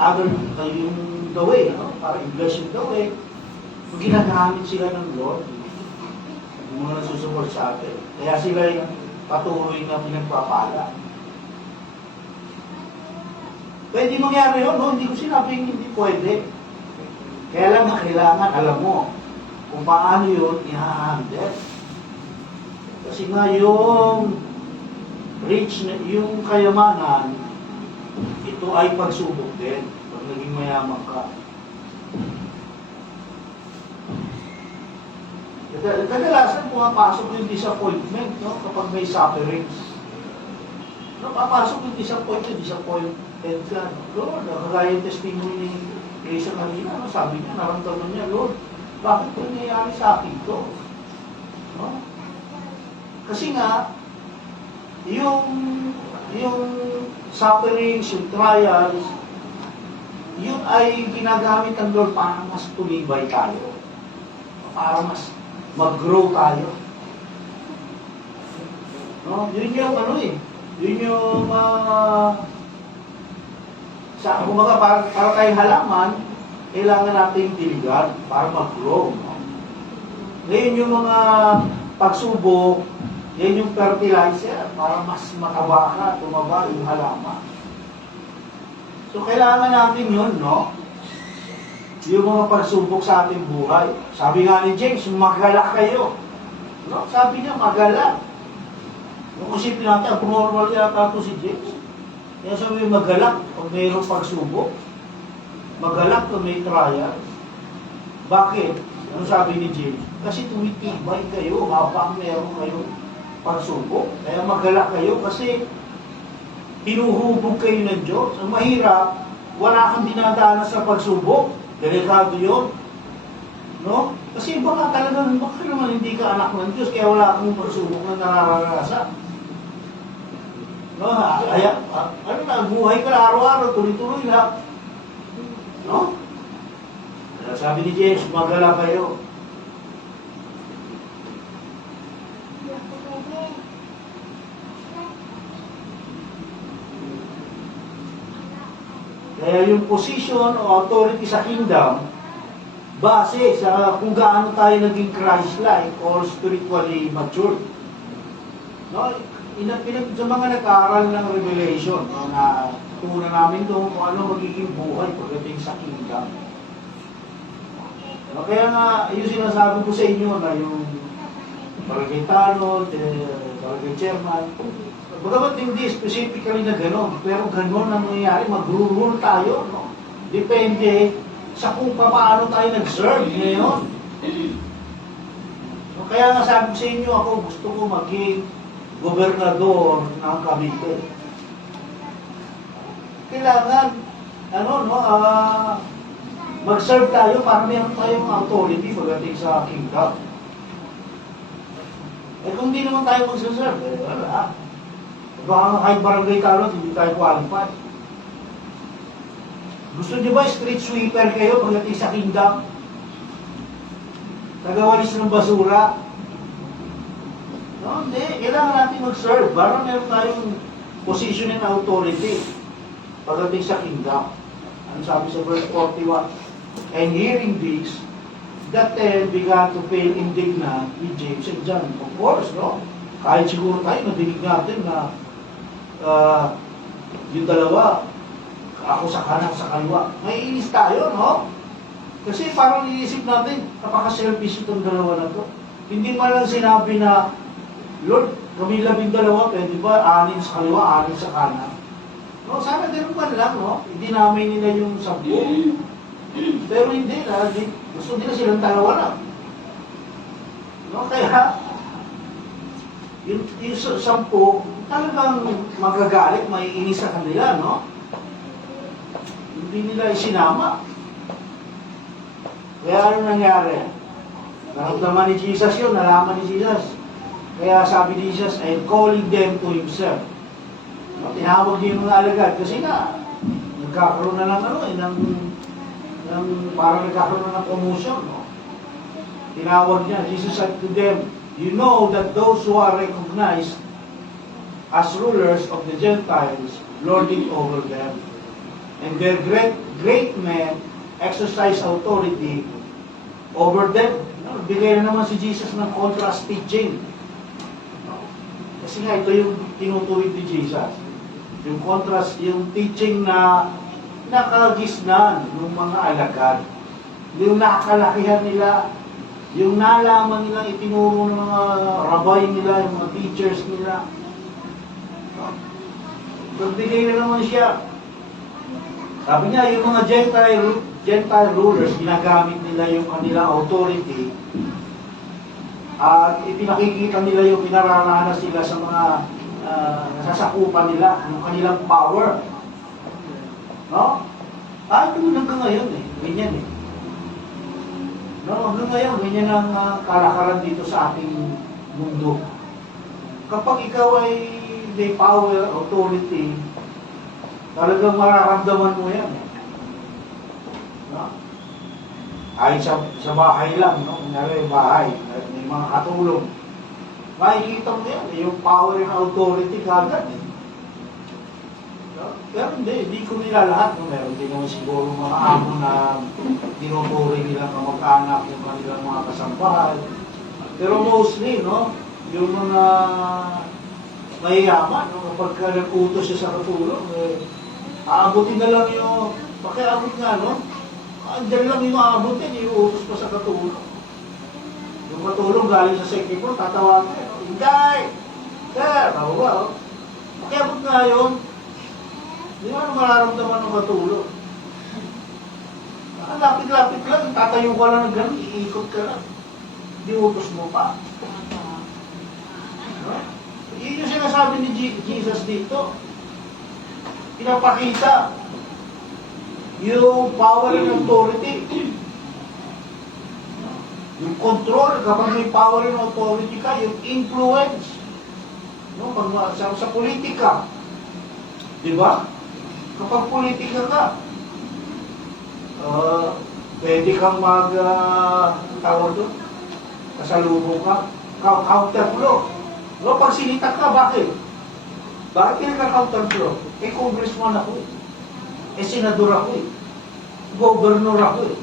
other yung the way. No? Para i-bless yung the way. Ginagamit sila ng Lord. Yung mga nasusupport sa atin. Kaya sila yung patuloy na pinagpapala. Pwede mangyari yun. No? Hindi ko sinabing hindi pwede. Kaya lang kailangan alam mo kung paano yun i-handle. Kasi nga yung rich, yung kayamanan, ito ay pagsubok din. Pag naging mayaman ka. Kadalasan pumapasok yung disappointment, no? Kapag may sufferings. No, papasok yung disappointed ka. Lord, kagaya yung testimony ni Grace kanina, no? Sabi niya, naramdaman niya, Lord, bakit po nangyayari sa akin to? No? Kasi nga, yung sufferings, yung trials, yun ay ginagamit ng Lord para mas tumibay tayo. Para mas mag-grow tayo. No? Yun yung yun yung kumbaga para tayong halaman, kailangan nating diligan para mag-grow. No? Ngayon yung mga pagsubok, yan yung fertilizer para mas mataba ka, tumaba yung halaman. So, kailangan natin yun, no? Yung mga pagsubok sa ating buhay. Sabi nga ni James, magalak kayo. No? Sabi niya, magalak. Kung isipin natin, abnormal yata ito si James. Kaya sabi niya, magalak pag mayroong pagsubok. Magalak pag may trial. Bakit? Ano sabi ni James? Kasi tumitibay kayo habang mayroong kayong pagsubok. Kaya magalak kayo kasi hinuhubog kayo ng Diyos. Ang mahirap, wala kang dinadaanan sa pagsubok. Delikado yun. No? Kasi baka talagang, baka naman hindi ka anak ng Diyos kaya wala kang pagsubok na nararanasan. No? Ano na, buhay ka araw-araw, tuloy-tuloy lang. No? Sabi ni James, magala kayo. Kaya yung position o authority sa kingdom, base sa kung gaano tayo naging Christ-like or spiritually mature. No? Sa mga nag-aaral ng Revelation, no, na tunan namin doon kung ano magiging buhay pagdating sa kingdom. No, kaya nga, yung sinasabi ko sa inyo na yung barangay tanod, barangay chairman, bagamat hindi specifically na gano'n, pero gano'n ang nangyayari, mag-rule tayo, no? Depende sa kung paano tayo nag-serve ngayon. So, kaya nga sabi ko sa inyo, ako gusto ko maging gobernador ng Cavite. Kailangan, mag-serve tayo para meron tayong authority pagdating sa kingdom. Eh kung hindi naman tayo mag-serve, wala. Baka kahit barangay talon, hindi tayo qualified. Gusto niyo ba street sweeper kayo pagdating sa kingdom? Tagawalis ng basura? No, hindi. Kailangan natin mag-serve para meron tayong position and authority pagdating sa kingdom. Ano sabi sa verse 41? And hearing this, the 10 began to feel indignant with James and John. Of course, no? Kahit siguro tayo, nadinig natin na yung dalawa, ako sa kanan, sa kaliwa. May inis tayo, no? Kasi parang iisip natin, napaka-selfish itong dalawa na to. Hindi man lang sinabi na, Lord, kami 12, pwede ba 6 sa kaliwa, 6 sa kanan? No, sana ganun man lang, no? Hindi namin nila yung 10. Pero hindi na, gusto nila silang dalawa lang. No, kaya, yung 10, talagang magagalit, maiinis sa kanila, no? Hindi nila isinama. Kaya ano nangyari? Naramdaman ni Jesus yun, nalaman ni Jesus. Kaya sabi ni Jesus, I'm calling them to Himself. No, tinawag niya yung mga alagad kasi nga, nagkakaroon na parang nagkakaroon na ng commotion, no? Tinawag niya, Jesus said to them, you know that those who are recognized as rulers of the Gentiles lord it over them. And their great men exercise authority over them. No? Bigay na naman si Jesus ng contrast teaching. No? Kasi nga ito yung tinutuwid ni Jesus. Yung contrast, yung teaching na nakagisnan ng mga alagad. Yung nakakalakihan nila, yung nalaman nilang itinuro ng mga rabay nila, yung mga teachers nila. No? Nagbigay na naman siya. Sabi niya, yung mga Gentile rulers, ginagamit nila yung kanilang authority at ipinakikita nila yung pinararanas nila sa mga nasasakupan nila, yung kanilang power. No? Ito hanggang ngayon ganyan No, hanggang ngayon, ganyan ang kalakaran dito sa ating mundo. Kapag ikaw ay may power, authority, talagang mararamdaman mo yan. No? Ay sa bahay lang, no? Kunyari bahay, may mga katulong. Makikita mo yan, yung power and authority kagad. No? Pero hindi ko nila lahat. No? Meron din naman siguro mga amo na tinuturing nilang kamag-anak yung kanilang mga kasambahay. Pero mostly, no? Yung mga mayayaman, no? Kapag nag-utos siya sa katulong, aabutin na lang yung, pakiabot nga, no? Andyan lang yung aabutin, iuutos pa sa katulong. Yung katulong galing sa second floor, tatawagin, no? Hinday! Sir, tao ba, oh? Pakiabot nga yun. Hindi mo ano mararamdaman ng katulong. Lapit-lapit lang, tatayo ka lang ng gano'n, iikot ka lang. Hindi utos mo pa. No? Yun yung sinasabi ni Jesus dito. Pinapakita yung power and authority. Yung control, kapag may power and authority ka, yung influence. No? Pag sa politika. Di ba? Kapag politika ka, pwede kang tawag doon, kasalubong ka, counterflow. No, pag sinitak ka, bakit? Bakit ka counterflow? Congressman ako. senador ako eh. Governor ako eh.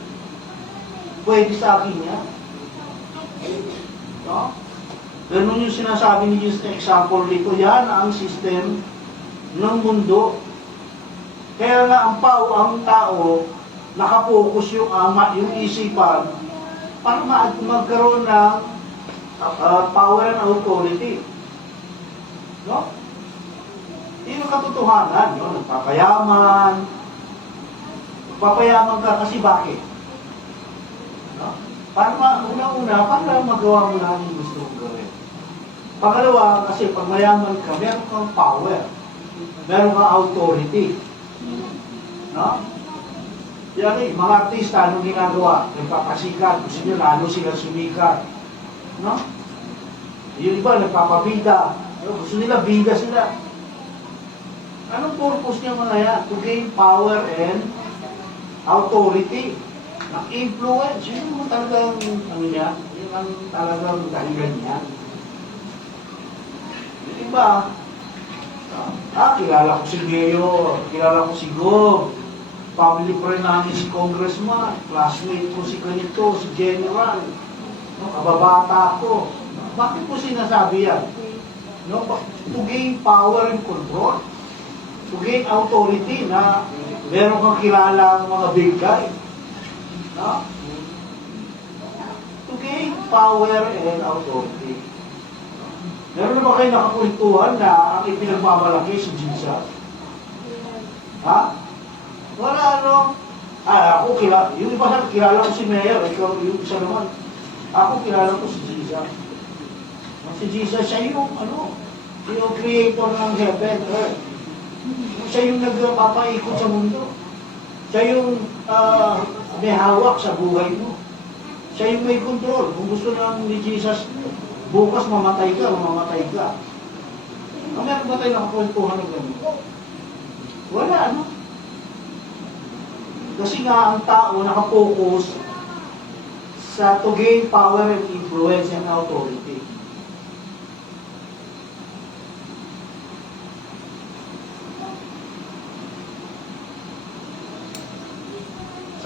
Pwede sa akin yan. No? Ganun yung sinasabi ni Jesus na example dito. Yan ang system ng mundo. Kaya nga ang tao, nakapokus yung isipan para magkaroon ng power and authority. No? Yun ang katotohanan. No? Nagpapayaman. Nagpapayaman ka kasi bakit? No? Para una-una, para magawa mo lang yung gusto mong gawin. Pangalawa, kasi pag mayaman ka, meron kang power. Meron kang authority. No? Yan eh, mga artista, anong ginagawa? Nagpapasikat, gusto nyo lalo sila sumikat. No? Yung iba, nagpapabida. Gusto nila, bida sila. Anong purpose niya mga yan? To gain power and authority. Influence. Yun mo talagang, ano niya, yun ang talagang dahilan niya. Yung iba, kilala ko si Mayor, kilala ko si Gov, family friend namin si Congressman, classmate ko si ganito, si General, no, kababata ko. Bakit po sinasabi yan? No, to gain power and control, to gain authority na meron kang kilala ng mga big guy. No? To gain power and authority. Meron na ba kayo nakakulituhan na ang ipinagmamalaki si Jesus? Ha? Wala ano? Ako kilala. Yung iba sabi, kilala ko si Mayor. Ikaw, yung isa naman. Ako kilala ko si Jesus. Si Jesus, siya yung yung creator ng heaven, earth. Siya yung nagpapaikot sa mundo. Siya yung may hawak sa buhay mo. Siya yung may control. Kung gusto lang ni Jesus, bukas mamamatay ka. Meron ba tayo nakakwentuhan ng ganun? Wala, ano? Kasi nga ang tao nakapokus sa to gain power and influence and authority.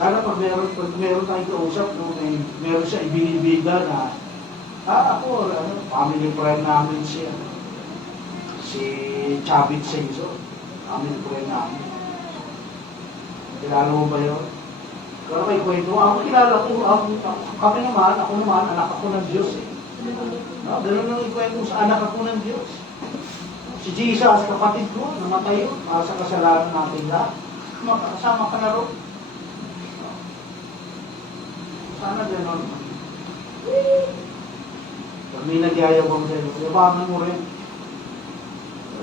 Sana pag meron tayong kausap, no, meron siya ibinibiga na, ako, family friend namin si Chavit Senso, family friend namin. Kilala mo ba yun? Kaya may kwento, ako kilala ko, ako naman, anak ako ng Diyos eh. No, ganun lang ikwento sa anak ako ng Diyos. Si Jesus, kapatid ko, namatay yun, para sa kasalanan natin lahat. Makasama ka na rin. Sana gano'n. Pag may nagyayabang sa'yo, yabangan mo rin.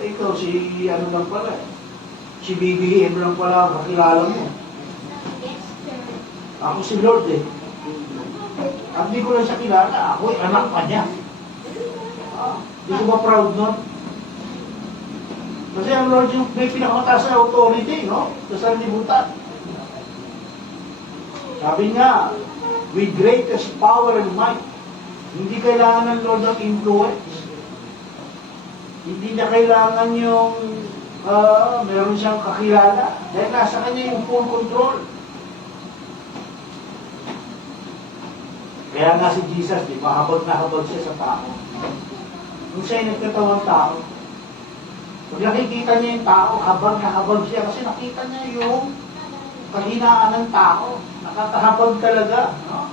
Ikaw, si ano lang pala eh. Si BBM lang pala, kakilala mo. Ako si Lord eh. At di ko lang siya kilala, ako anak pa niya. Di ko ba proud nun? Kasi ang Lord yung may pinakamataas na authority, no? Sa sanlibutan. Sabi nga, with greatest power and might. Hindi kailangan ng Lord ng influence. Hindi na kailangan yung meron siyang kakilala. Dahil nasa kanya yung full control. Kaya nga si Jesus, di ba, habag na habag siya sa tao. Nung siya'y nagkatawang tao, pag nakikita niya yung tao, habag na habag siya kasi nakita niya yung kahinaan ng tao. Nakakahabag talaga. No?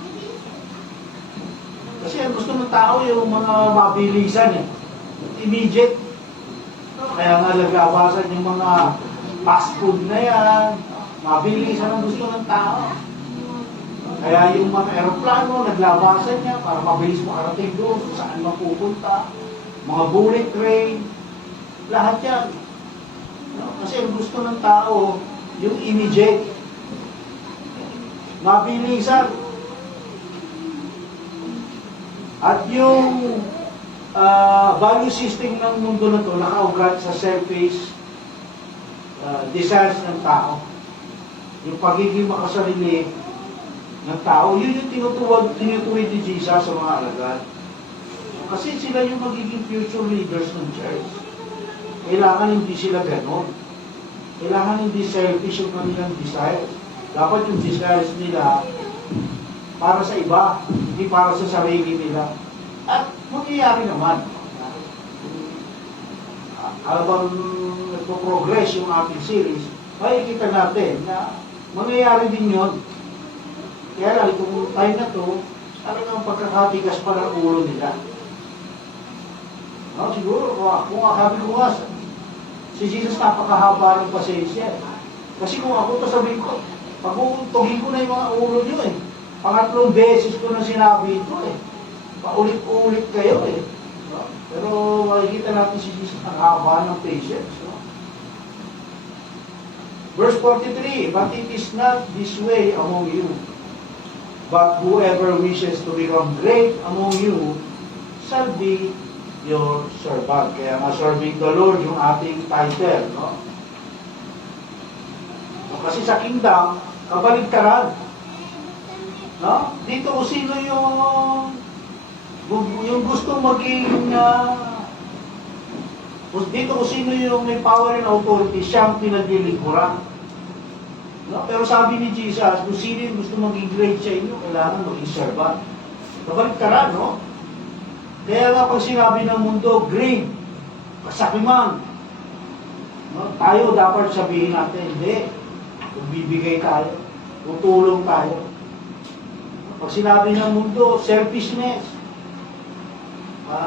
Kasi ang gusto ng tao yung mga mabilisan eh. Immediate. No? Kaya nga naglabasan yung mga fast food na yan. Mabilisan ang gusto ng tao. Kaya yung mga aeroplano, naglabasan niya para mabilis makarating doon kung saan mapupunta. Mga bullet train. Lahat yan. No? Kasi ang gusto ng tao yung immediate. Mabilisan. At yung value system ng mundo na to nakaugat sa selfish desires ng tao. Yung pagiging makasarili ng tao, yun yung tinutuwid ni Jesus sa mga alagad. Kasi sila yung magiging future leaders ng church. Kailangan hindi sila ganon. Kailangan hindi selfish yung kanilang desire. Dapat yung desires nila para sa iba, hindi para sa sarili nila. At mangyayari naman. Habang nagpo-progress yung ating series, makikita natin na mangyayari din yun. Kaya lang, itong time na to, talagang pagkakatigas pa ng ulo nila. No, siguro, kung sabi ko nga, si Jesus napakahaba ng pasensya. Kasi kung ako to sabihin ko, pag-uuntugin ko na yung mga ulo nyo eh. Pangatlong beses ko na sinabi ito eh. Paulit-ulit kayo eh. No? Pero makikita natin si Jesus ang haba ng patience. No? Verse 43, but it is not this way among you. But whoever wishes to become great among you shall be your servant. Kaya nga serving the Lord yung ating title. No? So, kasi sa kingdom, kabaligtaran. No? Dito kung sino yung gusto maging dito kung sino yung may power and authority, siyang pinaglilingkuran. No? Pero sabi ni Jesus, kung sino yung gusto maging great sa inyo, kailangan maging servant. Kabaligtaran, no? Kaya nga pag sinabi ng mundo, great, kasakiman, no? Tayo dapat sabihin natin, hindi. Bibigay tayo, tutulong tayo. Pag sinabi ng mundo, selfishness,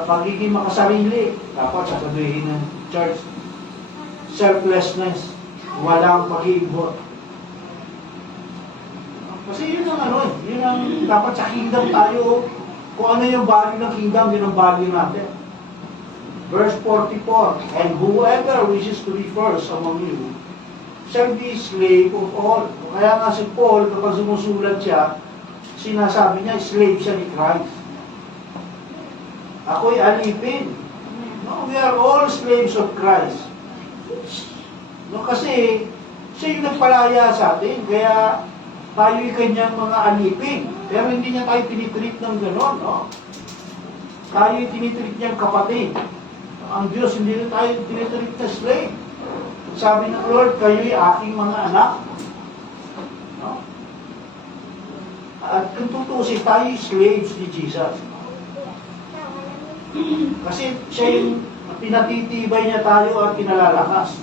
pagiging makasarili, dapat sasabihin ng church, selflessness, walang pag-iimbot. Kasi yun ang yun ang dapat sa kingdom tayo, kung ano yung value ng kingdom, yun ang value natin. Verse 44, and whoever wishes to be first among you, shall be slave of all. Kaya nga si Paul, kapag sumusulat siya, sinasabi niya, slave siya ni Christ. Ako'y alipin. No, we are all slaves of Christ. No, kasi siya yung nagpalaya sa atin, kaya tayo'y kanyang mga alipin. Pero hindi niya tayo tinitreat ng gano'n, no? Tayo'y tinitreat niyang kapatid. Ang Diyos, hindi na tayo tinitreat na slave. Sabi ng Lord, kayo'y aking mga anak. No? At kung tutusin, tayo'y slaves ni Jesus. Kasi siya yung pinatitibay niya tayo at pinalalakas.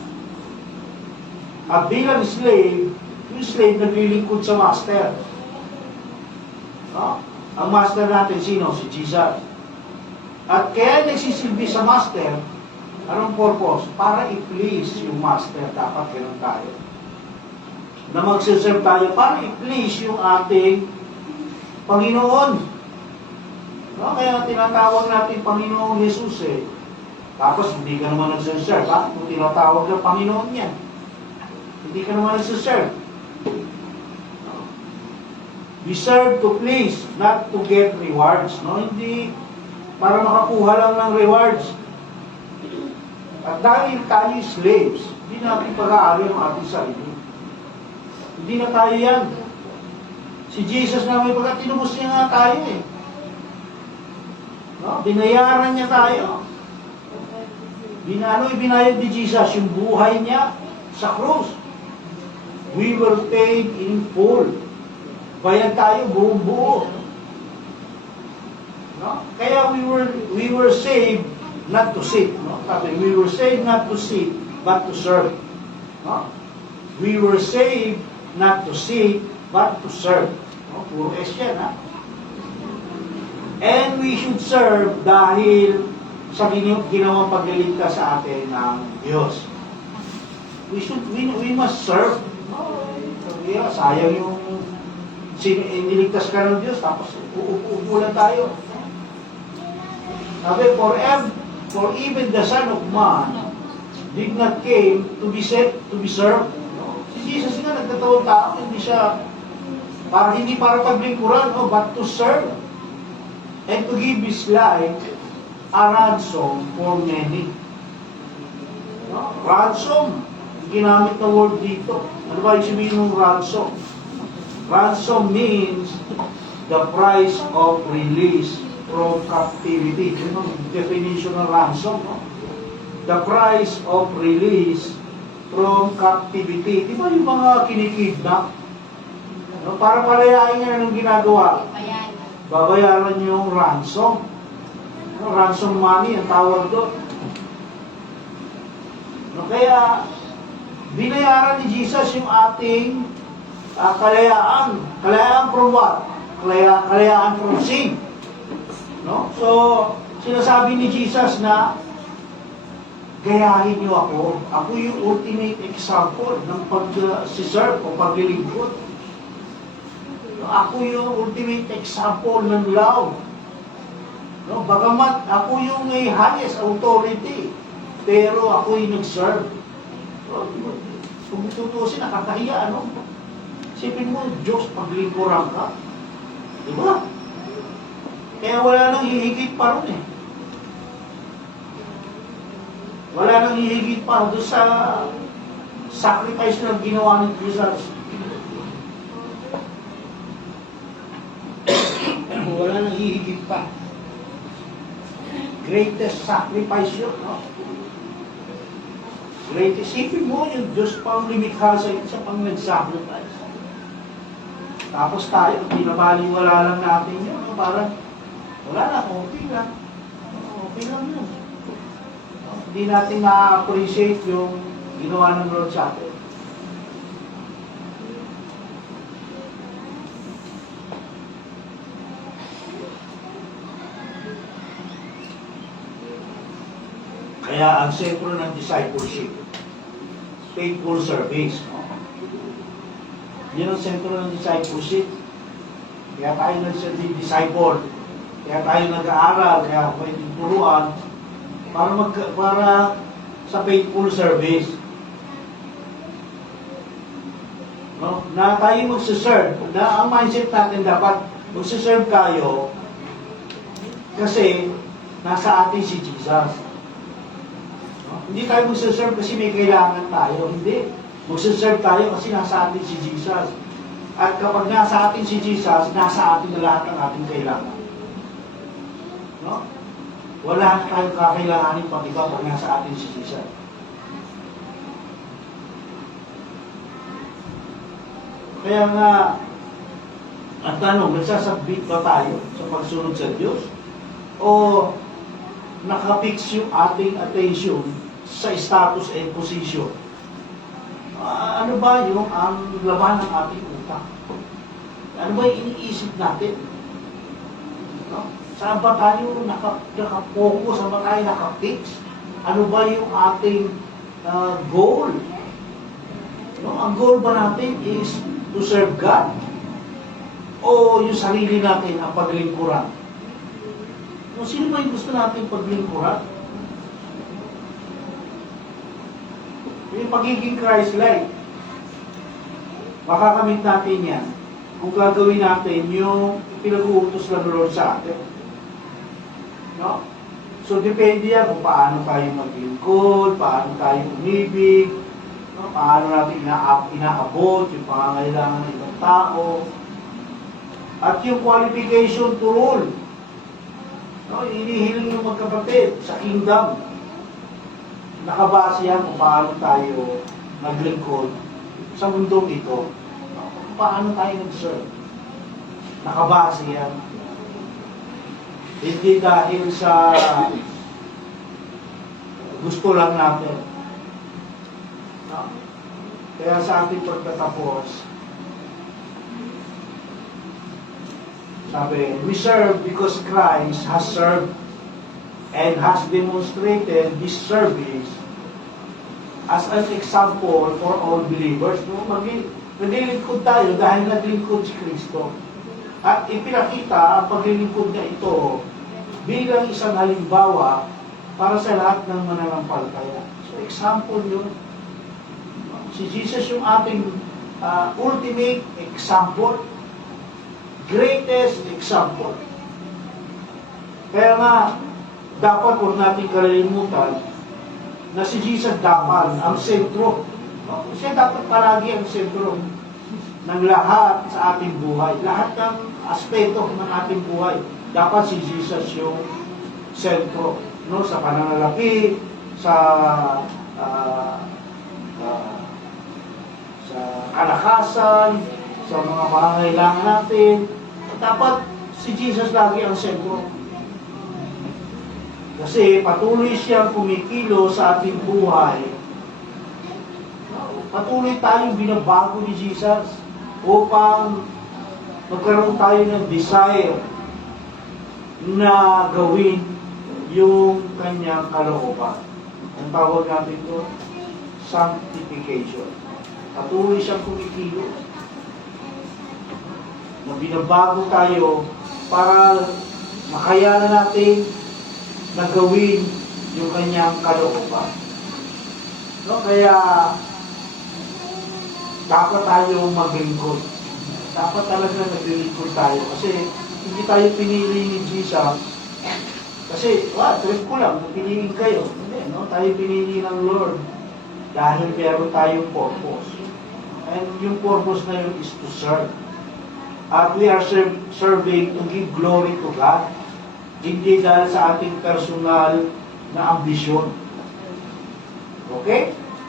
At bilang slave, yung slave naglilingkod sa master. No? Ang master natin, sino? Si Jesus. At kaya nagsisilbi sa master, anong purpose? Para i-please yung master. Dapat ganun tayo. Na magsiserve tayo para i-please yung ating Panginoon. No? Kaya tinatawag natin Panginoong Jesus eh. Tapos hindi ka naman nagsiserve. Bakit kung tinatawag na Panginoon niya? Hindi ka naman nagsiserve. We serve to please, not to get rewards. No? Hindi para makakuha lang ng rewards. At dahil tayo slaves, hindi natin pag-aari ang ating sarili. Hindi na tayo yan. Si Jesus na may pagkatinubos niya nga tayo eh. No? Binayaran niya tayo. Ibinayad ni Jesus yung buhay niya sa krus. We were paid in full. Bayad tayo buong buo. No? Kaya we were saved not to sit. No? We were saved not to sit, but to serve. No? We were saved not to sit, but to serve. No? Puro S yan, ha? And we should serve dahil sa ginawang pagliligtas sa atin ng Diyos. We must serve. No? Yeah, sayang yung iniligtas ka ng Diyos, tapos uupo lang tayo. Sabi, for even the Son of Man did not came to be served. No? Si Jesus nga nagtatawag tao, hindi para paglingkuran, no? But to serve and to give His life a ransom for many. No? Ransom, ginamit na word dito. Ano ba yung sabihin ng ransom? Ransom means the price of release from captivity. Yun ang definition ng ransom. No? The price of release from captivity. Di ba yung mga kinikidnap? No, para palayain nga anong ginagawa? Babayaran yung ransom. No, ransom money ang tawag doon. No, kaya, binayaran ni Jesus yung ating kalayaan. Kalayaan from what? Kalayaan from sin. No? So, sinasabi ni Jesus na gayahin niyo ako. Ako yung ultimate example ng pag-serve o paglilingkod. No? Ako yung ultimate example ng love. No? Bagamat ako yung may highest authority, pero ako yung nag-serve. So, kung tutusin, nakakahiya, ano? Sipin mo, Diyos, paglingkuran ka. Diba? Kaya wala nang hihigit pa ron eh. Wala nang hihigit pa doon sa sacrifice na ginawa ng Jesus. Wala nang hihigit pa. Greatest sacrifice yun, no? Greatest. Isipin mo yung Diyos pang limikha sa isa pang nag-sacrifice. Tapos tayo, pinabaliwala lang natin yun. No? Parang, wala na, okay lang. Okay lang yun. No? Hindi natin na-appreciate yung ginawa ng Lord sa atin. Kaya ang sentro ng discipleship, faithful service. No? Yan ang sentro ng discipleship. Kaya tayo nag-disciple. Kaya tayo nag-aaral. Kaya pwedeng turuan para sa faithful service. No? Na tayo magsiserve. Na ang mindset natin dapat magsiserve tayo kasi nasa atin si Jesus. Hindi tayo magsaserve kasi may kailangan tayo. Hindi. Magsaserve tayo kasi nasa atin si Jesus. At kapag nasa atin si Jesus, nasa atin na lahat ng ating kailangan. No? Wala na tayong kakailanganin pag iba pag nasa atin si Jesus. Kaya nga, ang tanong, nagsasubmit ba tayo sa pagsunod sa Diyos? O nakapix yung ating attention sa status and position? Ano ba yung ang laman ng ating utak? Ano ba yung iniisip natin? No? Saan ba tayo nakapokus? Saan ba tayo nakapix? Ano ba yung ating goal? No? Ang goal ba natin is to serve God? O yung sarili natin ang paglingkuran? No, sino ba yung gusto natin paglingkuran? Yung pagiging Christ-like. Makakamit natin yan kung gagawin natin yung pinag-uutos ng Lord sa atin. No? So, depende yan kung paano tayo maglingkod, paano tayo umibig, no? Paano natin inaabot yung pangangailangan ng ibang tao, at yung qualification to rule. No? Inihiling ng magkapatid sa kingdom. Nakabase yan kung paano tayo naglingkod sa mundong ito. Kung paano tayo nag-serve. Nakabase yan. Hindi dahil sa gusto lang natin. No? Kaya sa ating pagtatapos, sabi, we serve because Christ has served and has demonstrated this service as an example for all believers. No? Naglilingkod tayo dahil naglingkod si Kristo. At ipinakita ang paglilingkod niya ito bilang isang halimbawa para sa lahat ng mananampalataya. So, example yun. Si Jesus yung ating ultimate example. Greatest example. Kaya nga, dapat huwag natin kalilimutan na si Jesus dapat ang sentro. No? Siya dapat palagi ang sentro ng lahat sa ating buhay. Lahat ng aspeto ng ating buhay. Dapat si Jesus yung sentro. No? Sa pananalapi, sa ah, sa kalakasan, sa mga pangangailangan natin. Dapat si Jesus lagi ang sentro. Kasi patuloy siyang kumikilo sa ating buhay. Patuloy tayong binabago ni Jesus upang magkaroon tayo ng desire na gawin yung kanyang kalooban. Ang tawag natin doon, sanctification. Patuloy siyang kumikilo na binabago tayo para makayanan natin na gawin yung kanyang kalooban. No? Kaya dapat tayo maglingkod. Dapat talaga naglilingkod tayo kasi hindi tayo pinili ni Jesus. Kasi, trip ko lang, piliin kayo. Hindi, no? Tayo pinili ng Lord dahil meron tayong purpose. And yung purpose na yun is to serve. At we are serving to give glory to God. Hindi dahil sa ating personal na ambisyon. Okay?